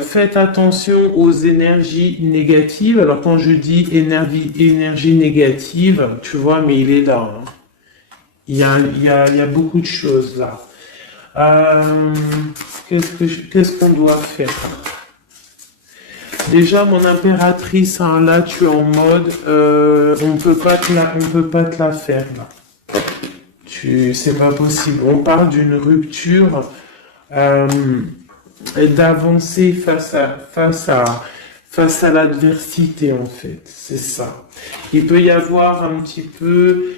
faites attention aux énergies négatives. Alors, quand je dis énergie négative, tu vois, mais il est là. Hein. Il y a beaucoup de choses là. Qu'est-ce qu'on doit faire? Déjà, mon impératrice, hein, là, tu es en mode, on peut pas te la faire, là. C'est pas possible. On parle d'une rupture, d'avancer face à l'adversité, en fait. C'est ça. Il peut y avoir un petit peu,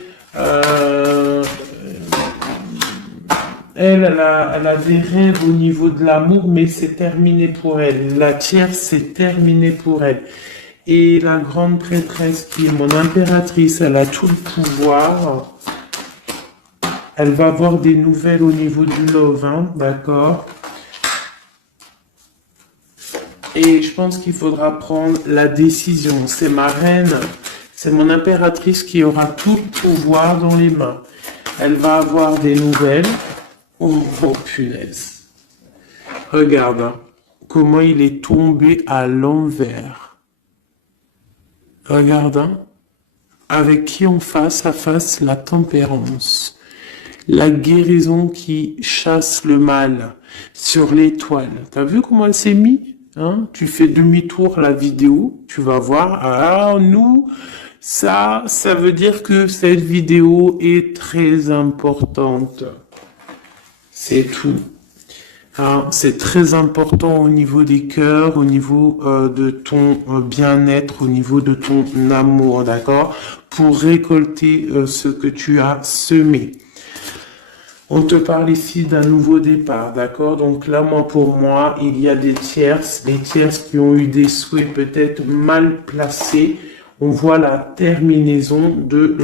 elle a des rêves au niveau de l'amour, mais c'est terminé pour elle. La tierce, c'est terminé pour elle. Et la grande prêtresse, qui est mon impératrice, elle a tout le pouvoir. Elle va avoir des nouvelles au niveau du love, hein, d'accord? Et je pense qu'il faudra prendre la décision. C'est ma reine, c'est mon impératrice qui aura tout le pouvoir dans les mains. Elle va avoir des nouvelles. Oh, oh punaise. Regarde hein, comment il est tombé à l'envers. Regarde, hein, avec qui on face à face la tempérance. La guérison qui chasse le mal sur l'étoile. T'as vu comment elle s'est mise hein? Tu fais demi-tour la vidéo, tu vas voir. Ah, nous, ça veut dire que cette vidéo est très importante. C'est tout. Hein, c'est très important au niveau des cœurs, au niveau de ton bien-être, au niveau de ton amour, d'accord? Pour récolter ce que tu as semé. On te parle ici d'un nouveau départ, d'accord? Donc là, pour moi, il y a des tierces qui ont eu des souhaits peut-être mal placés. On voit la terminaison de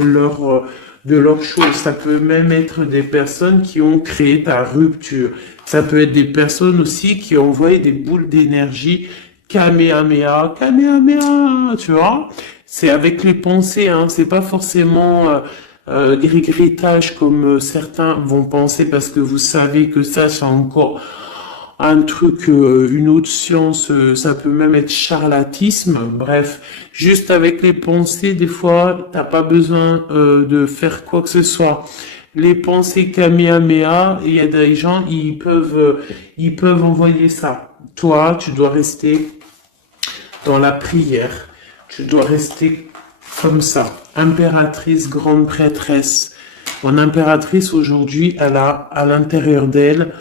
leur chose. Ça peut même être des personnes qui ont créé ta rupture. Ça peut être des personnes aussi qui ont envoyé des boules d'énergie, Kamehameha, Kamehameha, tu vois? C'est avec les pensées, hein. C'est pas forcément gris-grittage comme certains vont penser parce que vous savez que ça, c'est encore un truc, une autre science, ça peut même être charlatisme. Bref, juste avec les pensées, des fois, t'as pas besoin de faire quoi que ce soit. Les pensées Kamehameha, il y a des gens, ils peuvent envoyer ça. Toi, tu dois rester dans la prière. Tu dois rester comme ça. Impératrice, grande prêtresse. Mon impératrice, aujourd'hui, elle a à l'intérieur d'elle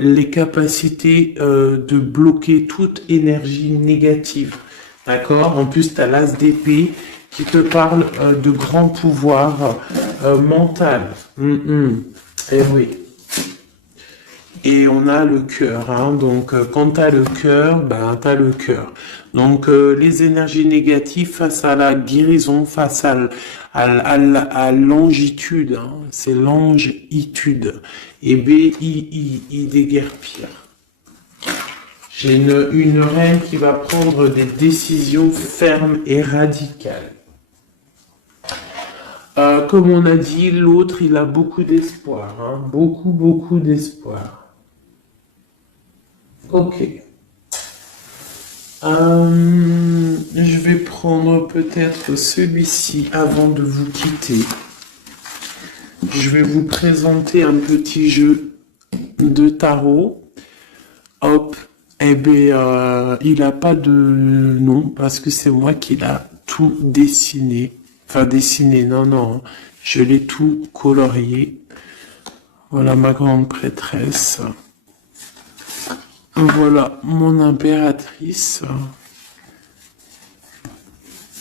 les capacités de bloquer toute énergie négative. D'accord? En plus, tu as l'as d'épée qui te parle de grand pouvoir mental. Eh oui. Et on a le cœur, hein. Donc quand tu as le cœur, ben tu as le cœur. Donc les énergies négatives face à la guérison, face à longitude, hein. C'est longitude. Et B-I-I déguerpir. J'ai une reine qui va prendre des décisions fermes et radicales. Comme on a dit, l'autre, il a beaucoup d'espoir, hein. Beaucoup d'espoir. Ok. Je vais prendre peut-être celui-ci avant de vous quitter. Je vais vous présenter un petit jeu de tarot. Hop. Eh bien, il n'a pas de nom parce que c'est moi qui l'a tout dessiné. Enfin, dessiné, non. Je l'ai tout colorié. Voilà ma grande prêtresse. Voilà mon impératrice.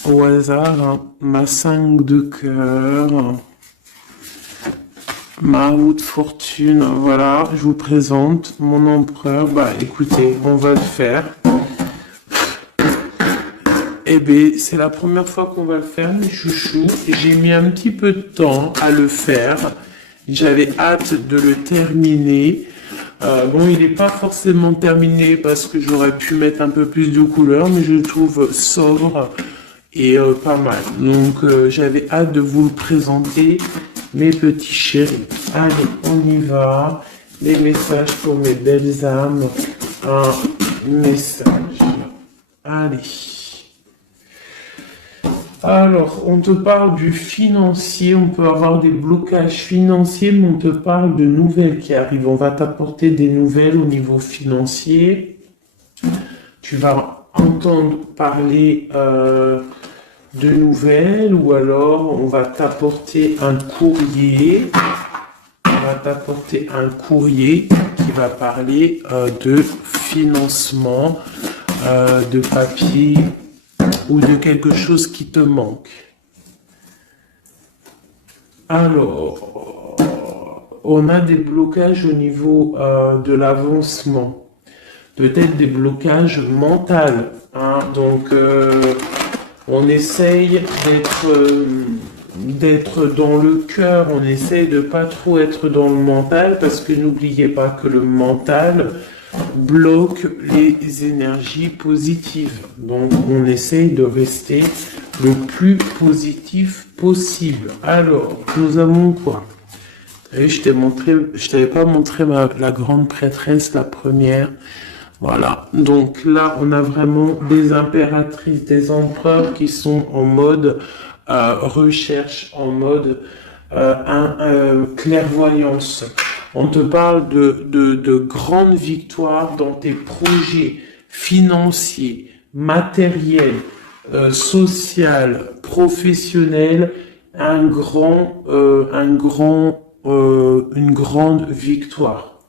Au hasard, hein, ma 5 de cœur. Ma haute fortune. Voilà, je vous présente mon empereur. Bah écoutez, on va le faire. Eh bien, c'est la première fois qu'on va le faire, mes chouchous. J'ai mis un petit peu de temps à le faire. J'avais hâte de le terminer. Bon, il n'est pas forcément terminé parce que j'aurais pu mettre un peu plus de couleurs, mais je le trouve sobre et pas mal. Donc, j'avais hâte de vous le présenter, mes petits chéris. Allez, on y va. Les messages pour mes belles âmes. Un message. Allez. Alors, on te parle du financier, on peut avoir des blocages financiers, mais on te parle de nouvelles qui arrivent. On va t'apporter des nouvelles au niveau financier. Tu vas entendre parler de nouvelles ou alors on va t'apporter un courrier. On va t'apporter un courrier qui va parler de financement, de papier, ou de quelque chose qui te manque. Alors, on a des blocages au niveau de l'avancement. Peut-être des blocages mentaux. Hein. Donc, on essaye d'être dans le cœur, on essaye de pas trop être dans le mental, parce que n'oubliez pas que le mental, bloque les énergies positives. Donc, on essaye de rester le plus positif possible. Alors, nous avons quoi? Vous savez, je t'avais pas montré la grande prêtresse, la première. Voilà. Donc là, on a vraiment des impératrices, des empereurs qui sont en mode recherche, en mode clairvoyance. On te parle de grandes victoires dans tes projets financiers, matériels, social, professionnel, une grande victoire.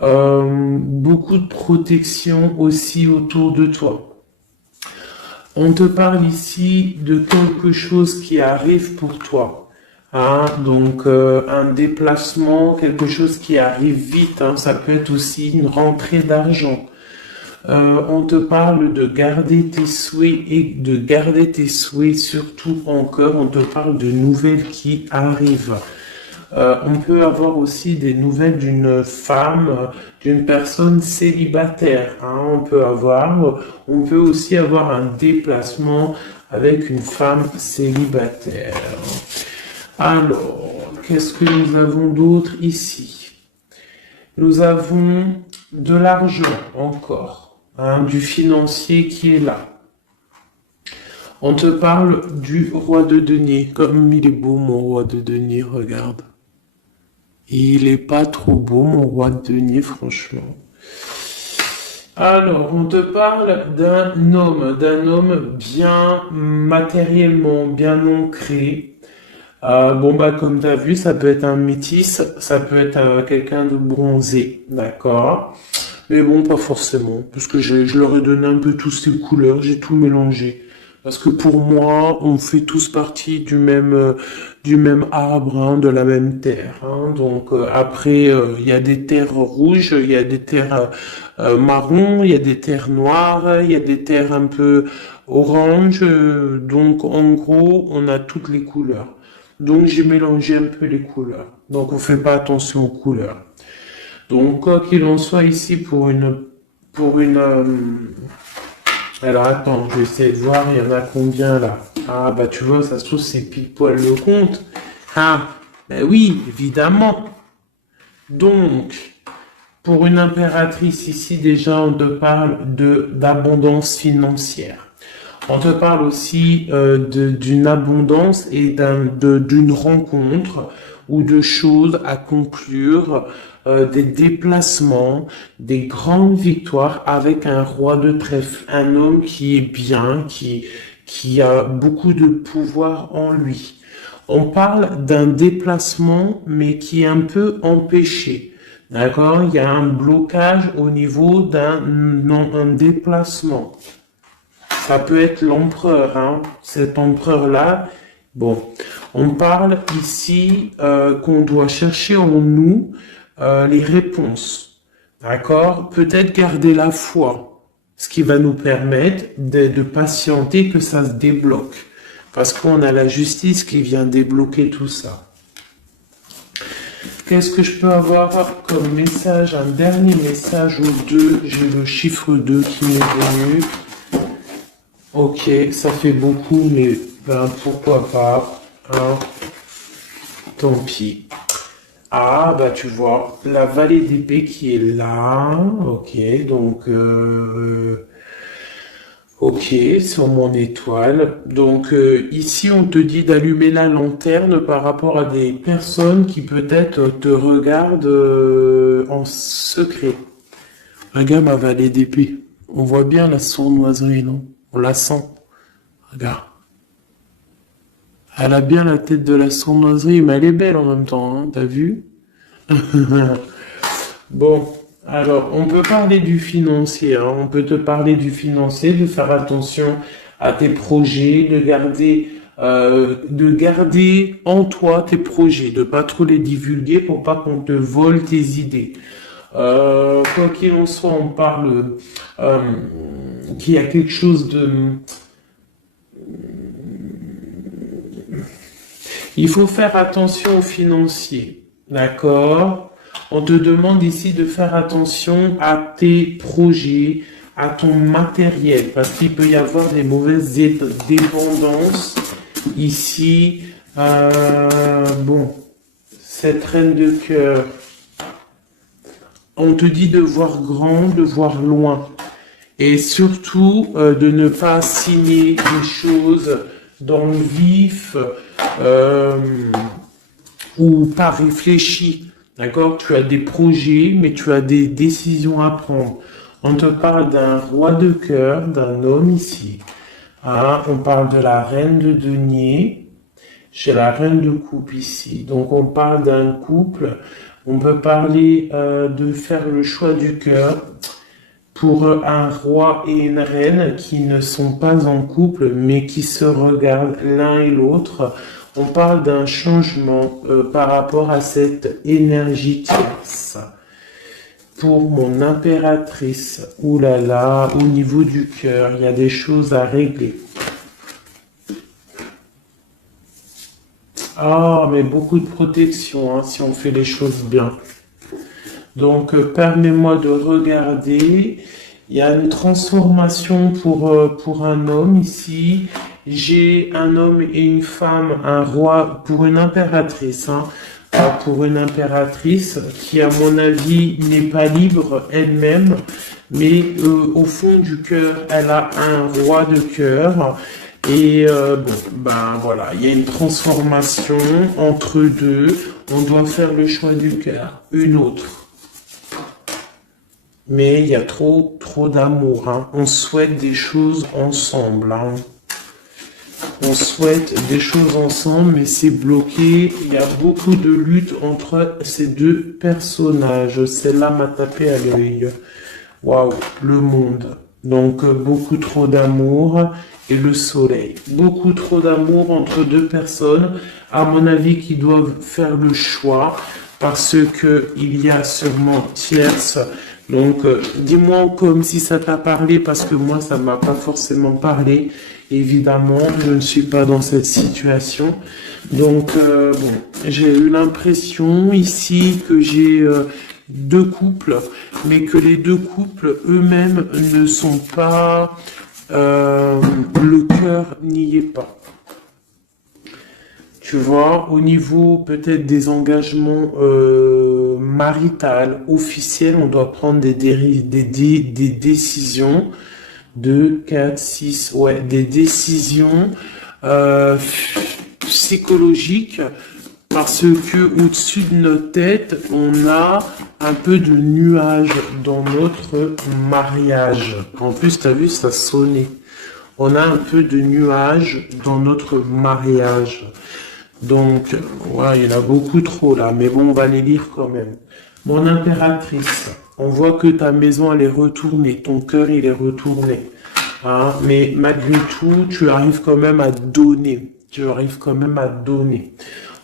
Beaucoup de protection aussi autour de toi. On te parle ici de quelque chose qui arrive pour toi. Hein, donc un déplacement, quelque chose qui arrive vite. Hein, ça peut être aussi une rentrée d'argent. On te parle de garder tes souhaits et de garder tes souhaits surtout en cœur. On te parle de nouvelles qui arrivent. On peut avoir aussi des nouvelles d'une femme, d'une personne célibataire. Hein, on peut aussi avoir un déplacement avec une femme célibataire. Alors, qu'est-ce que nous avons d'autre ici? Nous avons de l'argent encore, hein, du financier qui est là. On te parle du roi de denier. Comme il est beau mon roi de denier, regarde. Il est pas trop beau mon roi de denier, franchement. Alors, on te parle d'un homme bien matériellement, bien ancré. Bon bah comme tu as vu, ça peut être un métis, ça peut être quelqu'un de bronzé, d'accord? Mais bon, pas forcément, parce que je leur ai donné un peu tous ces couleurs, j'ai tout mélangé. Parce que pour moi, on fait tous partie du même arbre, hein, de la même terre. Hein. Donc après, il y a des terres rouges, il y a des terres marron, il y a des terres noires, il y a des terres un peu orange. Donc en gros, on a toutes les couleurs. Donc j'ai mélangé un peu les couleurs. Donc on fait pas attention aux couleurs. Donc quoi qu'il en soit ici pour une alors attends, je vais essayer de voir, il y en a combien là? Ah bah tu vois, ça se trouve c'est pile poil le compte. Ah, ben oui, évidemment. Donc, pour une impératrice ici, déjà, on te parle d'abondance financière. On te parle aussi d'une abondance et d'une rencontre ou de choses à conclure, des déplacements, des grandes victoires avec un roi de trèfle, un homme qui est bien, qui a beaucoup de pouvoir en lui. On parle d'un déplacement, mais qui est un peu empêché. D'accord? Il y a un blocage au niveau un déplacement. Ça peut être l'empereur, hein. Cet empereur-là. Bon, on parle ici qu'on doit chercher en nous les réponses. D'accord? Peut-être garder la foi, ce qui va nous permettre de patienter que ça se débloque. Parce qu'on a la justice qui vient débloquer tout ça. Qu'est-ce que je peux avoir comme message? Un dernier message ou deux. J'ai le chiffre 2 qui m'est venu. Ok, ça fait beaucoup, mais ben, pourquoi pas, hein, tant pis. Ah, bah tu vois, la vallée d'épée qui est là, ok, donc, ok, sur mon étoile. Donc ici, on te dit d'allumer la lanterne par rapport à des personnes qui peut-être te regardent en secret. Regarde ma vallée d'épée. On voit bien la sournoiserie, non? On la sent. Regarde. Elle a bien la tête de la sournoiserie, mais elle est belle en même temps, hein, t'as vu? Bon, alors, on peut parler du financier, hein, on peut te parler du financier, de faire attention à tes projets, de garder en toi tes projets, de pas trop les divulguer pour pas qu'on te vole tes idées. Quoi qu'il en soit, on parle qu'il y a quelque chose de... Il faut faire attention aux financiers, d'accord? On te demande ici de faire attention à tes projets, à ton matériel, parce qu'il peut y avoir des mauvaises dépendances ici. Bon, cette reine de cœur, on te dit de voir grand, de voir loin. Et surtout, de ne pas signer des choses dans le vif ou pas réfléchi. D'accord? Tu as des projets, mais tu as des décisions à prendre. On te parle d'un roi de cœur, d'un homme ici. Hein? On parle de la reine de denier. J'ai la reine de coupe ici. Donc on parle d'un couple. On peut parler de faire le choix du cœur pour un roi et une reine qui ne sont pas en couple, mais qui se regardent l'un et l'autre. On parle d'un changement par rapport à cette énergie tierce. Pour mon impératrice, oulala, au niveau du cœur, il y a des choses à régler. Ah, mais beaucoup de protection, hein, si on fait les choses bien. Donc, permets-moi de regarder. Il y a une transformation pour un homme ici. J'ai un homme et une femme, un roi pour une impératrice. Hein, pour une impératrice qui, à mon avis, n'est pas libre elle-même. Mais au fond du cœur, elle a un roi de cœur. Et bon, ben voilà, il y a une transformation entre deux. On doit faire le choix du cœur, une autre. Mais il y a trop d'amour. Hein. On souhaite des choses ensemble. Hein. On souhaite des choses ensemble, mais c'est bloqué. Il y a beaucoup de lutte entre ces deux personnages. Celle-là m'a tapé à l'œil. Waouh, le monde. Donc, beaucoup trop d'amour et le soleil. Beaucoup trop d'amour entre deux personnes, à mon avis, qui doivent faire le choix parce que il y a sûrement tierce. Donc, dis-moi comme si ça t'a parlé parce que moi, ça m'a pas forcément parlé. Évidemment, je ne suis pas dans cette situation. Donc, bon, j'ai eu l'impression ici que j'ai deux couples, mais que les deux couples eux-mêmes ne sont pas, le cœur n'y est pas. Tu vois, au niveau peut-être des engagements maritales, officiels, on doit prendre des décisions. 2, 4, 6, ouais, des décisions psychologiques parce que au-dessus de notre tête, on a un peu de nuages dans notre mariage. En plus, tu as vu, ça sonnait. On a un peu de nuages dans notre mariage. Donc, ouais, il y en a beaucoup trop là, mais bon, on va les lire quand même. Mon impératrice, on voit que ta maison, elle est retournée, ton cœur, il est retourné. Hein, mais malgré tout, tu arrives quand même à donner. Tu arrives quand même à donner.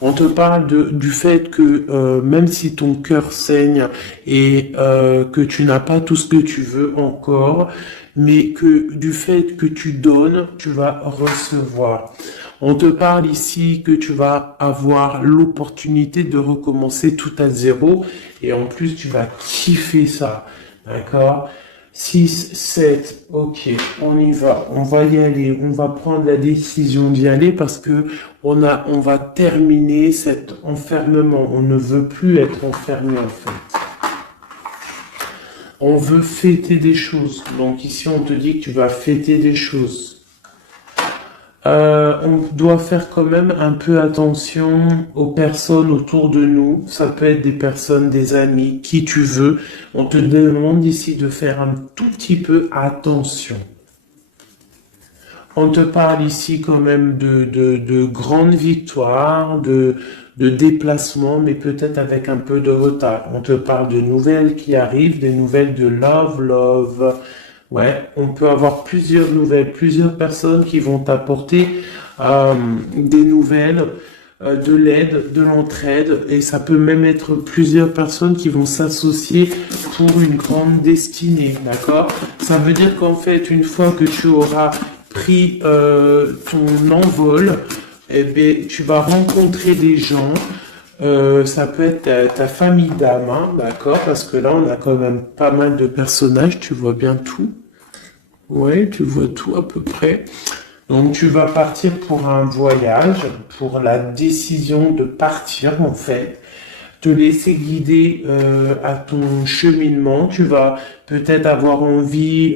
On te parle du fait que même si ton cœur saigne et que tu n'as pas tout ce que tu veux encore, mais que du fait que tu donnes, tu vas recevoir. On te parle ici que tu vas avoir l'opportunité de recommencer tout à zéro et en plus tu vas kiffer ça, d'accord? 6, 7, ok, on y va, on va y aller, on va prendre la décision d'y aller parce que on va terminer cet enfermement, on ne veut plus être enfermé en fait. On veut fêter des choses, donc ici on te dit que tu vas fêter des choses. On doit faire quand même un peu attention aux personnes autour de nous. Ça peut être des personnes, des amis, qui tu veux. On te demande ici de faire un tout petit peu attention. On te parle ici quand même de grandes victoires, de déplacements, mais peut-être avec un peu de retard. On te parle de nouvelles qui arrivent, des nouvelles de love. Ouais, on peut avoir plusieurs nouvelles, plusieurs personnes qui vont t'apporter des nouvelles, de l'aide, de l'entraide, et ça peut même être plusieurs personnes qui vont s'associer pour une grande destinée, d'accord? Ça veut dire qu'en fait, une fois que tu auras pris ton envol, eh bien, tu vas rencontrer des gens Ça peut être ta famille d'âme, hein, d'accord? Parce que là, on a quand même pas mal de personnages, tu vois bien tout. Ouais, tu vois tout à peu près. Donc tu vas partir pour un voyage, pour la décision de partir en fait, te laisser guider à ton cheminement. Tu vas peut-être avoir envie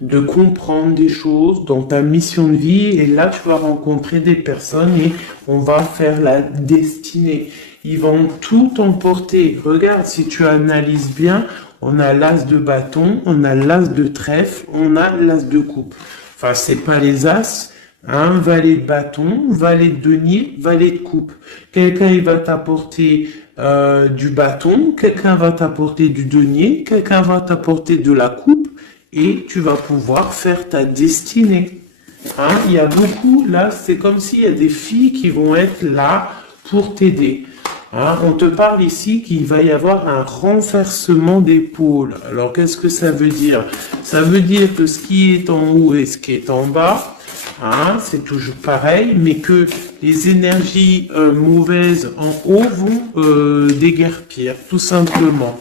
de comprendre des choses dans ta mission de vie et là tu vas rencontrer des personnes et on va faire la destinée. Ils vont tout emporter. Regarde, si tu analyses bien, on a l'as de bâton, on a l'as de trèfle, on a l'as de coupe. Enfin, c'est pas les as, hein, valet de bâton, valet de denier, valet de coupe. Quelqu'un il va t'apporter du bâton, quelqu'un va t'apporter du denier, quelqu'un va t'apporter de la coupe et tu vas pouvoir faire ta destinée. Hein, il y a beaucoup, là, c'est comme s'il y a des filles qui vont être là pour t'aider. Hein, on te parle ici qu'il va y avoir un renversement d'épaule. Alors, qu'est-ce que ça veut dire? Ça veut dire que ce qui est en haut et ce qui est en bas, hein, c'est toujours pareil, mais que les énergies mauvaises en haut vont déguerpir, tout simplement.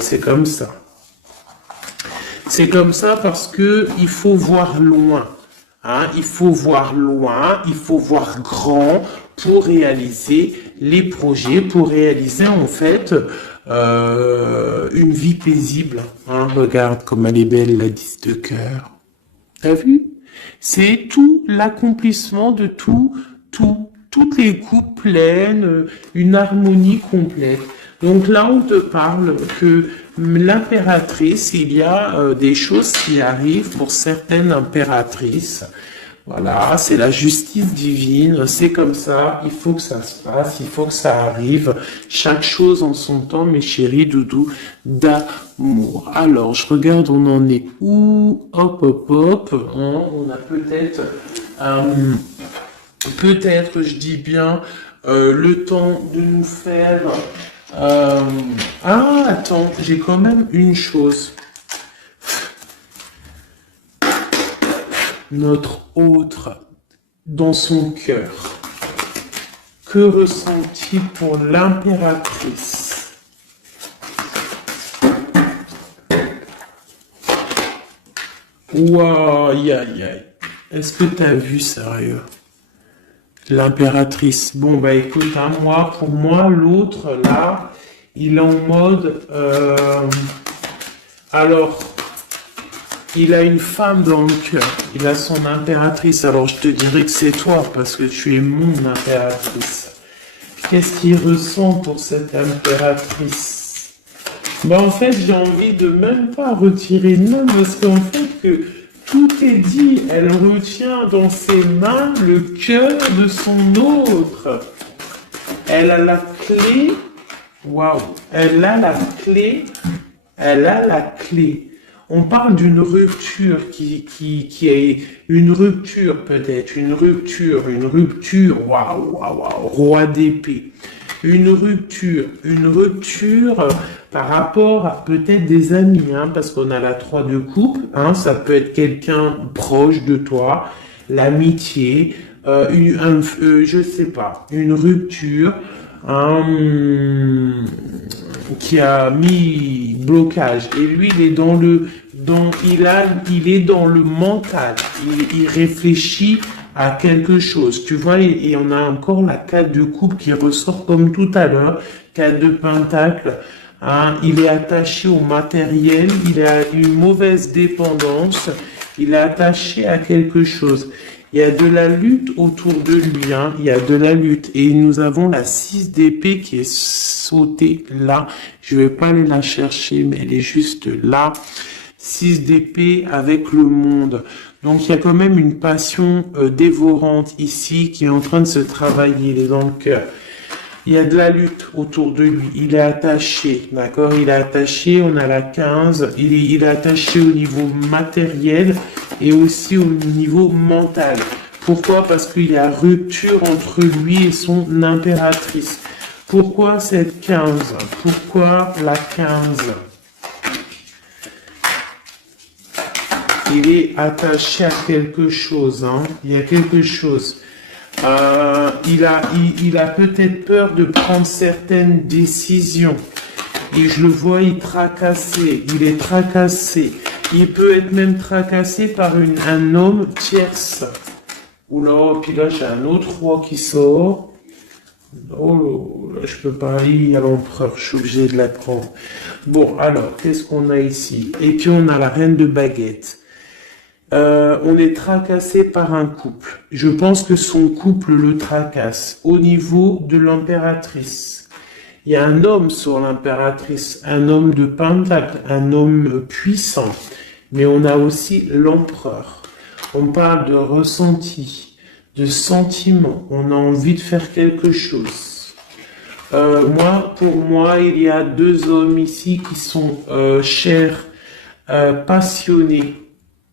C'est comme ça. C'est comme ça parce que il faut voir loin. Hein, il faut voir loin, il faut voir grand pour réaliser les projets, pour réaliser en fait une vie paisible. Hein, regarde comme elle est belle, la 10 de cœur. T'as vu? C'est tout l'accomplissement de toutes les coupes pleines, une harmonie complète. Donc là, on te parle que l'impératrice, il y a des choses qui arrivent pour certaines impératrices. Voilà, c'est la justice divine, c'est comme ça, il faut que ça se passe, il faut que ça arrive. Chaque chose en son temps, mes chéris doudous, d'amour. Alors, je regarde, on en est où? Hop, hop, hop. Hein, on a peut-être, je dis bien, le temps de nous faire... Ah, attends, j'ai quand même une chose. Notre autre, dans son cœur, que ressent-il pour l'impératrice? Waouh, aïe, aïe, aïe. Est-ce que t'as vu, sérieux? L'impératrice. Bon, bah écoute, hein, pour moi, l'autre, là, il est en mode... alors, il a une femme dans le cœur. Il a son impératrice. Alors, je te dirais que c'est toi, parce que tu es mon impératrice. Qu'est-ce qu'il ressent pour cette impératrice? Bah, en fait, j'ai envie de même pas retirer de main, parce qu'en fait, que... tout est dit, elle retient dans ses mains le cœur de son autre. Elle a la clé, waouh, elle a la clé, elle a la clé. On parle d'une rupture qui est une rupture peut-être, une rupture, waouh, waouh, waouh, roi d'épée. Une rupture par rapport à peut-être des amis, hein, parce qu'on a la 3 de coupe, hein, ça peut être quelqu'un proche de toi, l'amitié, je sais pas, une rupture, qui a mis blocage. Et lui, il est il est dans le mental. Il réfléchit à quelque chose. Tu vois, et on a encore la 4 de coupe qui ressort comme tout à l'heure, 4 de pentacle. Hein, il est attaché au matériel, il a une mauvaise dépendance, il est attaché à quelque chose. Il y a de la lutte autour de lui, hein, il y a de la lutte. Et nous avons la 6 d'épée qui est sautée là. Je vais pas aller la chercher, mais elle est juste là. 6 d'épée avec le monde. Donc il y a quand même une passion dévorante ici qui est en train de se travailler, il est dans le cœur. Il y a de la lutte autour de lui. Il est attaché, d'accord? Il est attaché, on a la 15. Il est attaché au niveau matériel et aussi au niveau mental. Pourquoi? Parce qu'il y a rupture entre lui et son impératrice. Pourquoi cette 15? Pourquoi la 15? Il est attaché à quelque chose, hein? Il y a quelque chose. Il a peut-être peur de prendre certaines décisions. Et je le vois, il est tracassé. Il peut être même tracassé par un homme tierce. Oula, puis là, j'ai un autre roi qui sort. Oh, là, je peux pas aller à l'empereur, je suis obligé de la prendre. Bon, alors, qu'est-ce qu'on a ici? Et puis, on a la reine de baguette. On est tracassé par un couple. Je pense que son couple le tracasse. Au niveau de l'impératrice, il y a un homme sur l'impératrice, un homme de pentacle, un homme puissant. Mais on a aussi l'empereur. On parle de ressenti, de sentiment. On a envie de faire quelque chose. Pour moi, il y a deux hommes ici qui sont chers, passionnés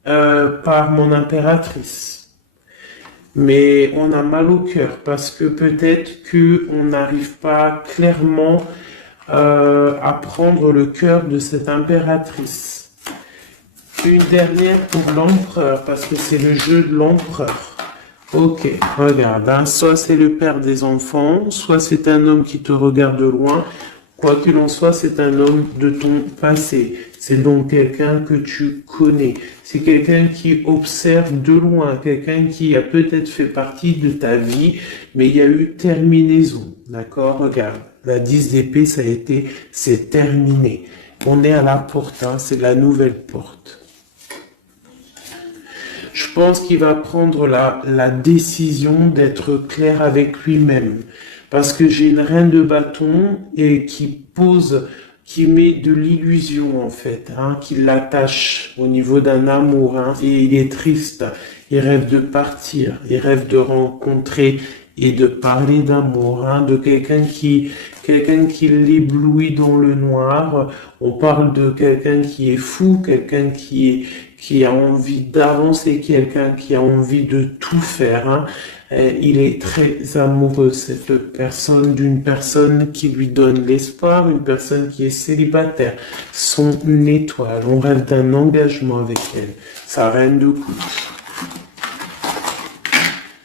par mon impératrice. Mais on a mal au cœur parce que peut-être qu'on n'arrive pas clairement à prendre le cœur de cette impératrice. Une dernière pour l'empereur, parce que c'est le jeu de l'empereur. Ok, regarde, hein, soit c'est le père des enfants, soit c'est un homme qui te regarde de loin. Quoi qu'il en soit, c'est un homme de ton passé. C'est donc quelqu'un que tu connais. C'est quelqu'un qui observe de loin, quelqu'un qui a peut-être fait partie de ta vie, mais il y a eu terminaison. D'accord? Regarde, la 10 d'épée, c'est terminé. On est à la porte, hein, c'est la nouvelle porte. Je pense qu'il va prendre la décision d'être clair avec lui-même. Parce que j'ai une reine de bâton et qui met de l'illusion en fait, hein, qui l'attache au niveau d'un amour, hein, et il est triste. Il rêve de partir, il rêve de rencontrer et de parler d'amour, hein, de quelqu'un qui l'éblouit dans le noir. On parle de quelqu'un qui est fou, quelqu'un qui a envie d'avancer, quelqu'un qui a envie de tout faire, hein. Il est très amoureux, cette personne, d'une personne qui lui donne l'espoir, une personne qui est célibataire, son étoile. On rêve d'un engagement avec elle, sa reine de coupe.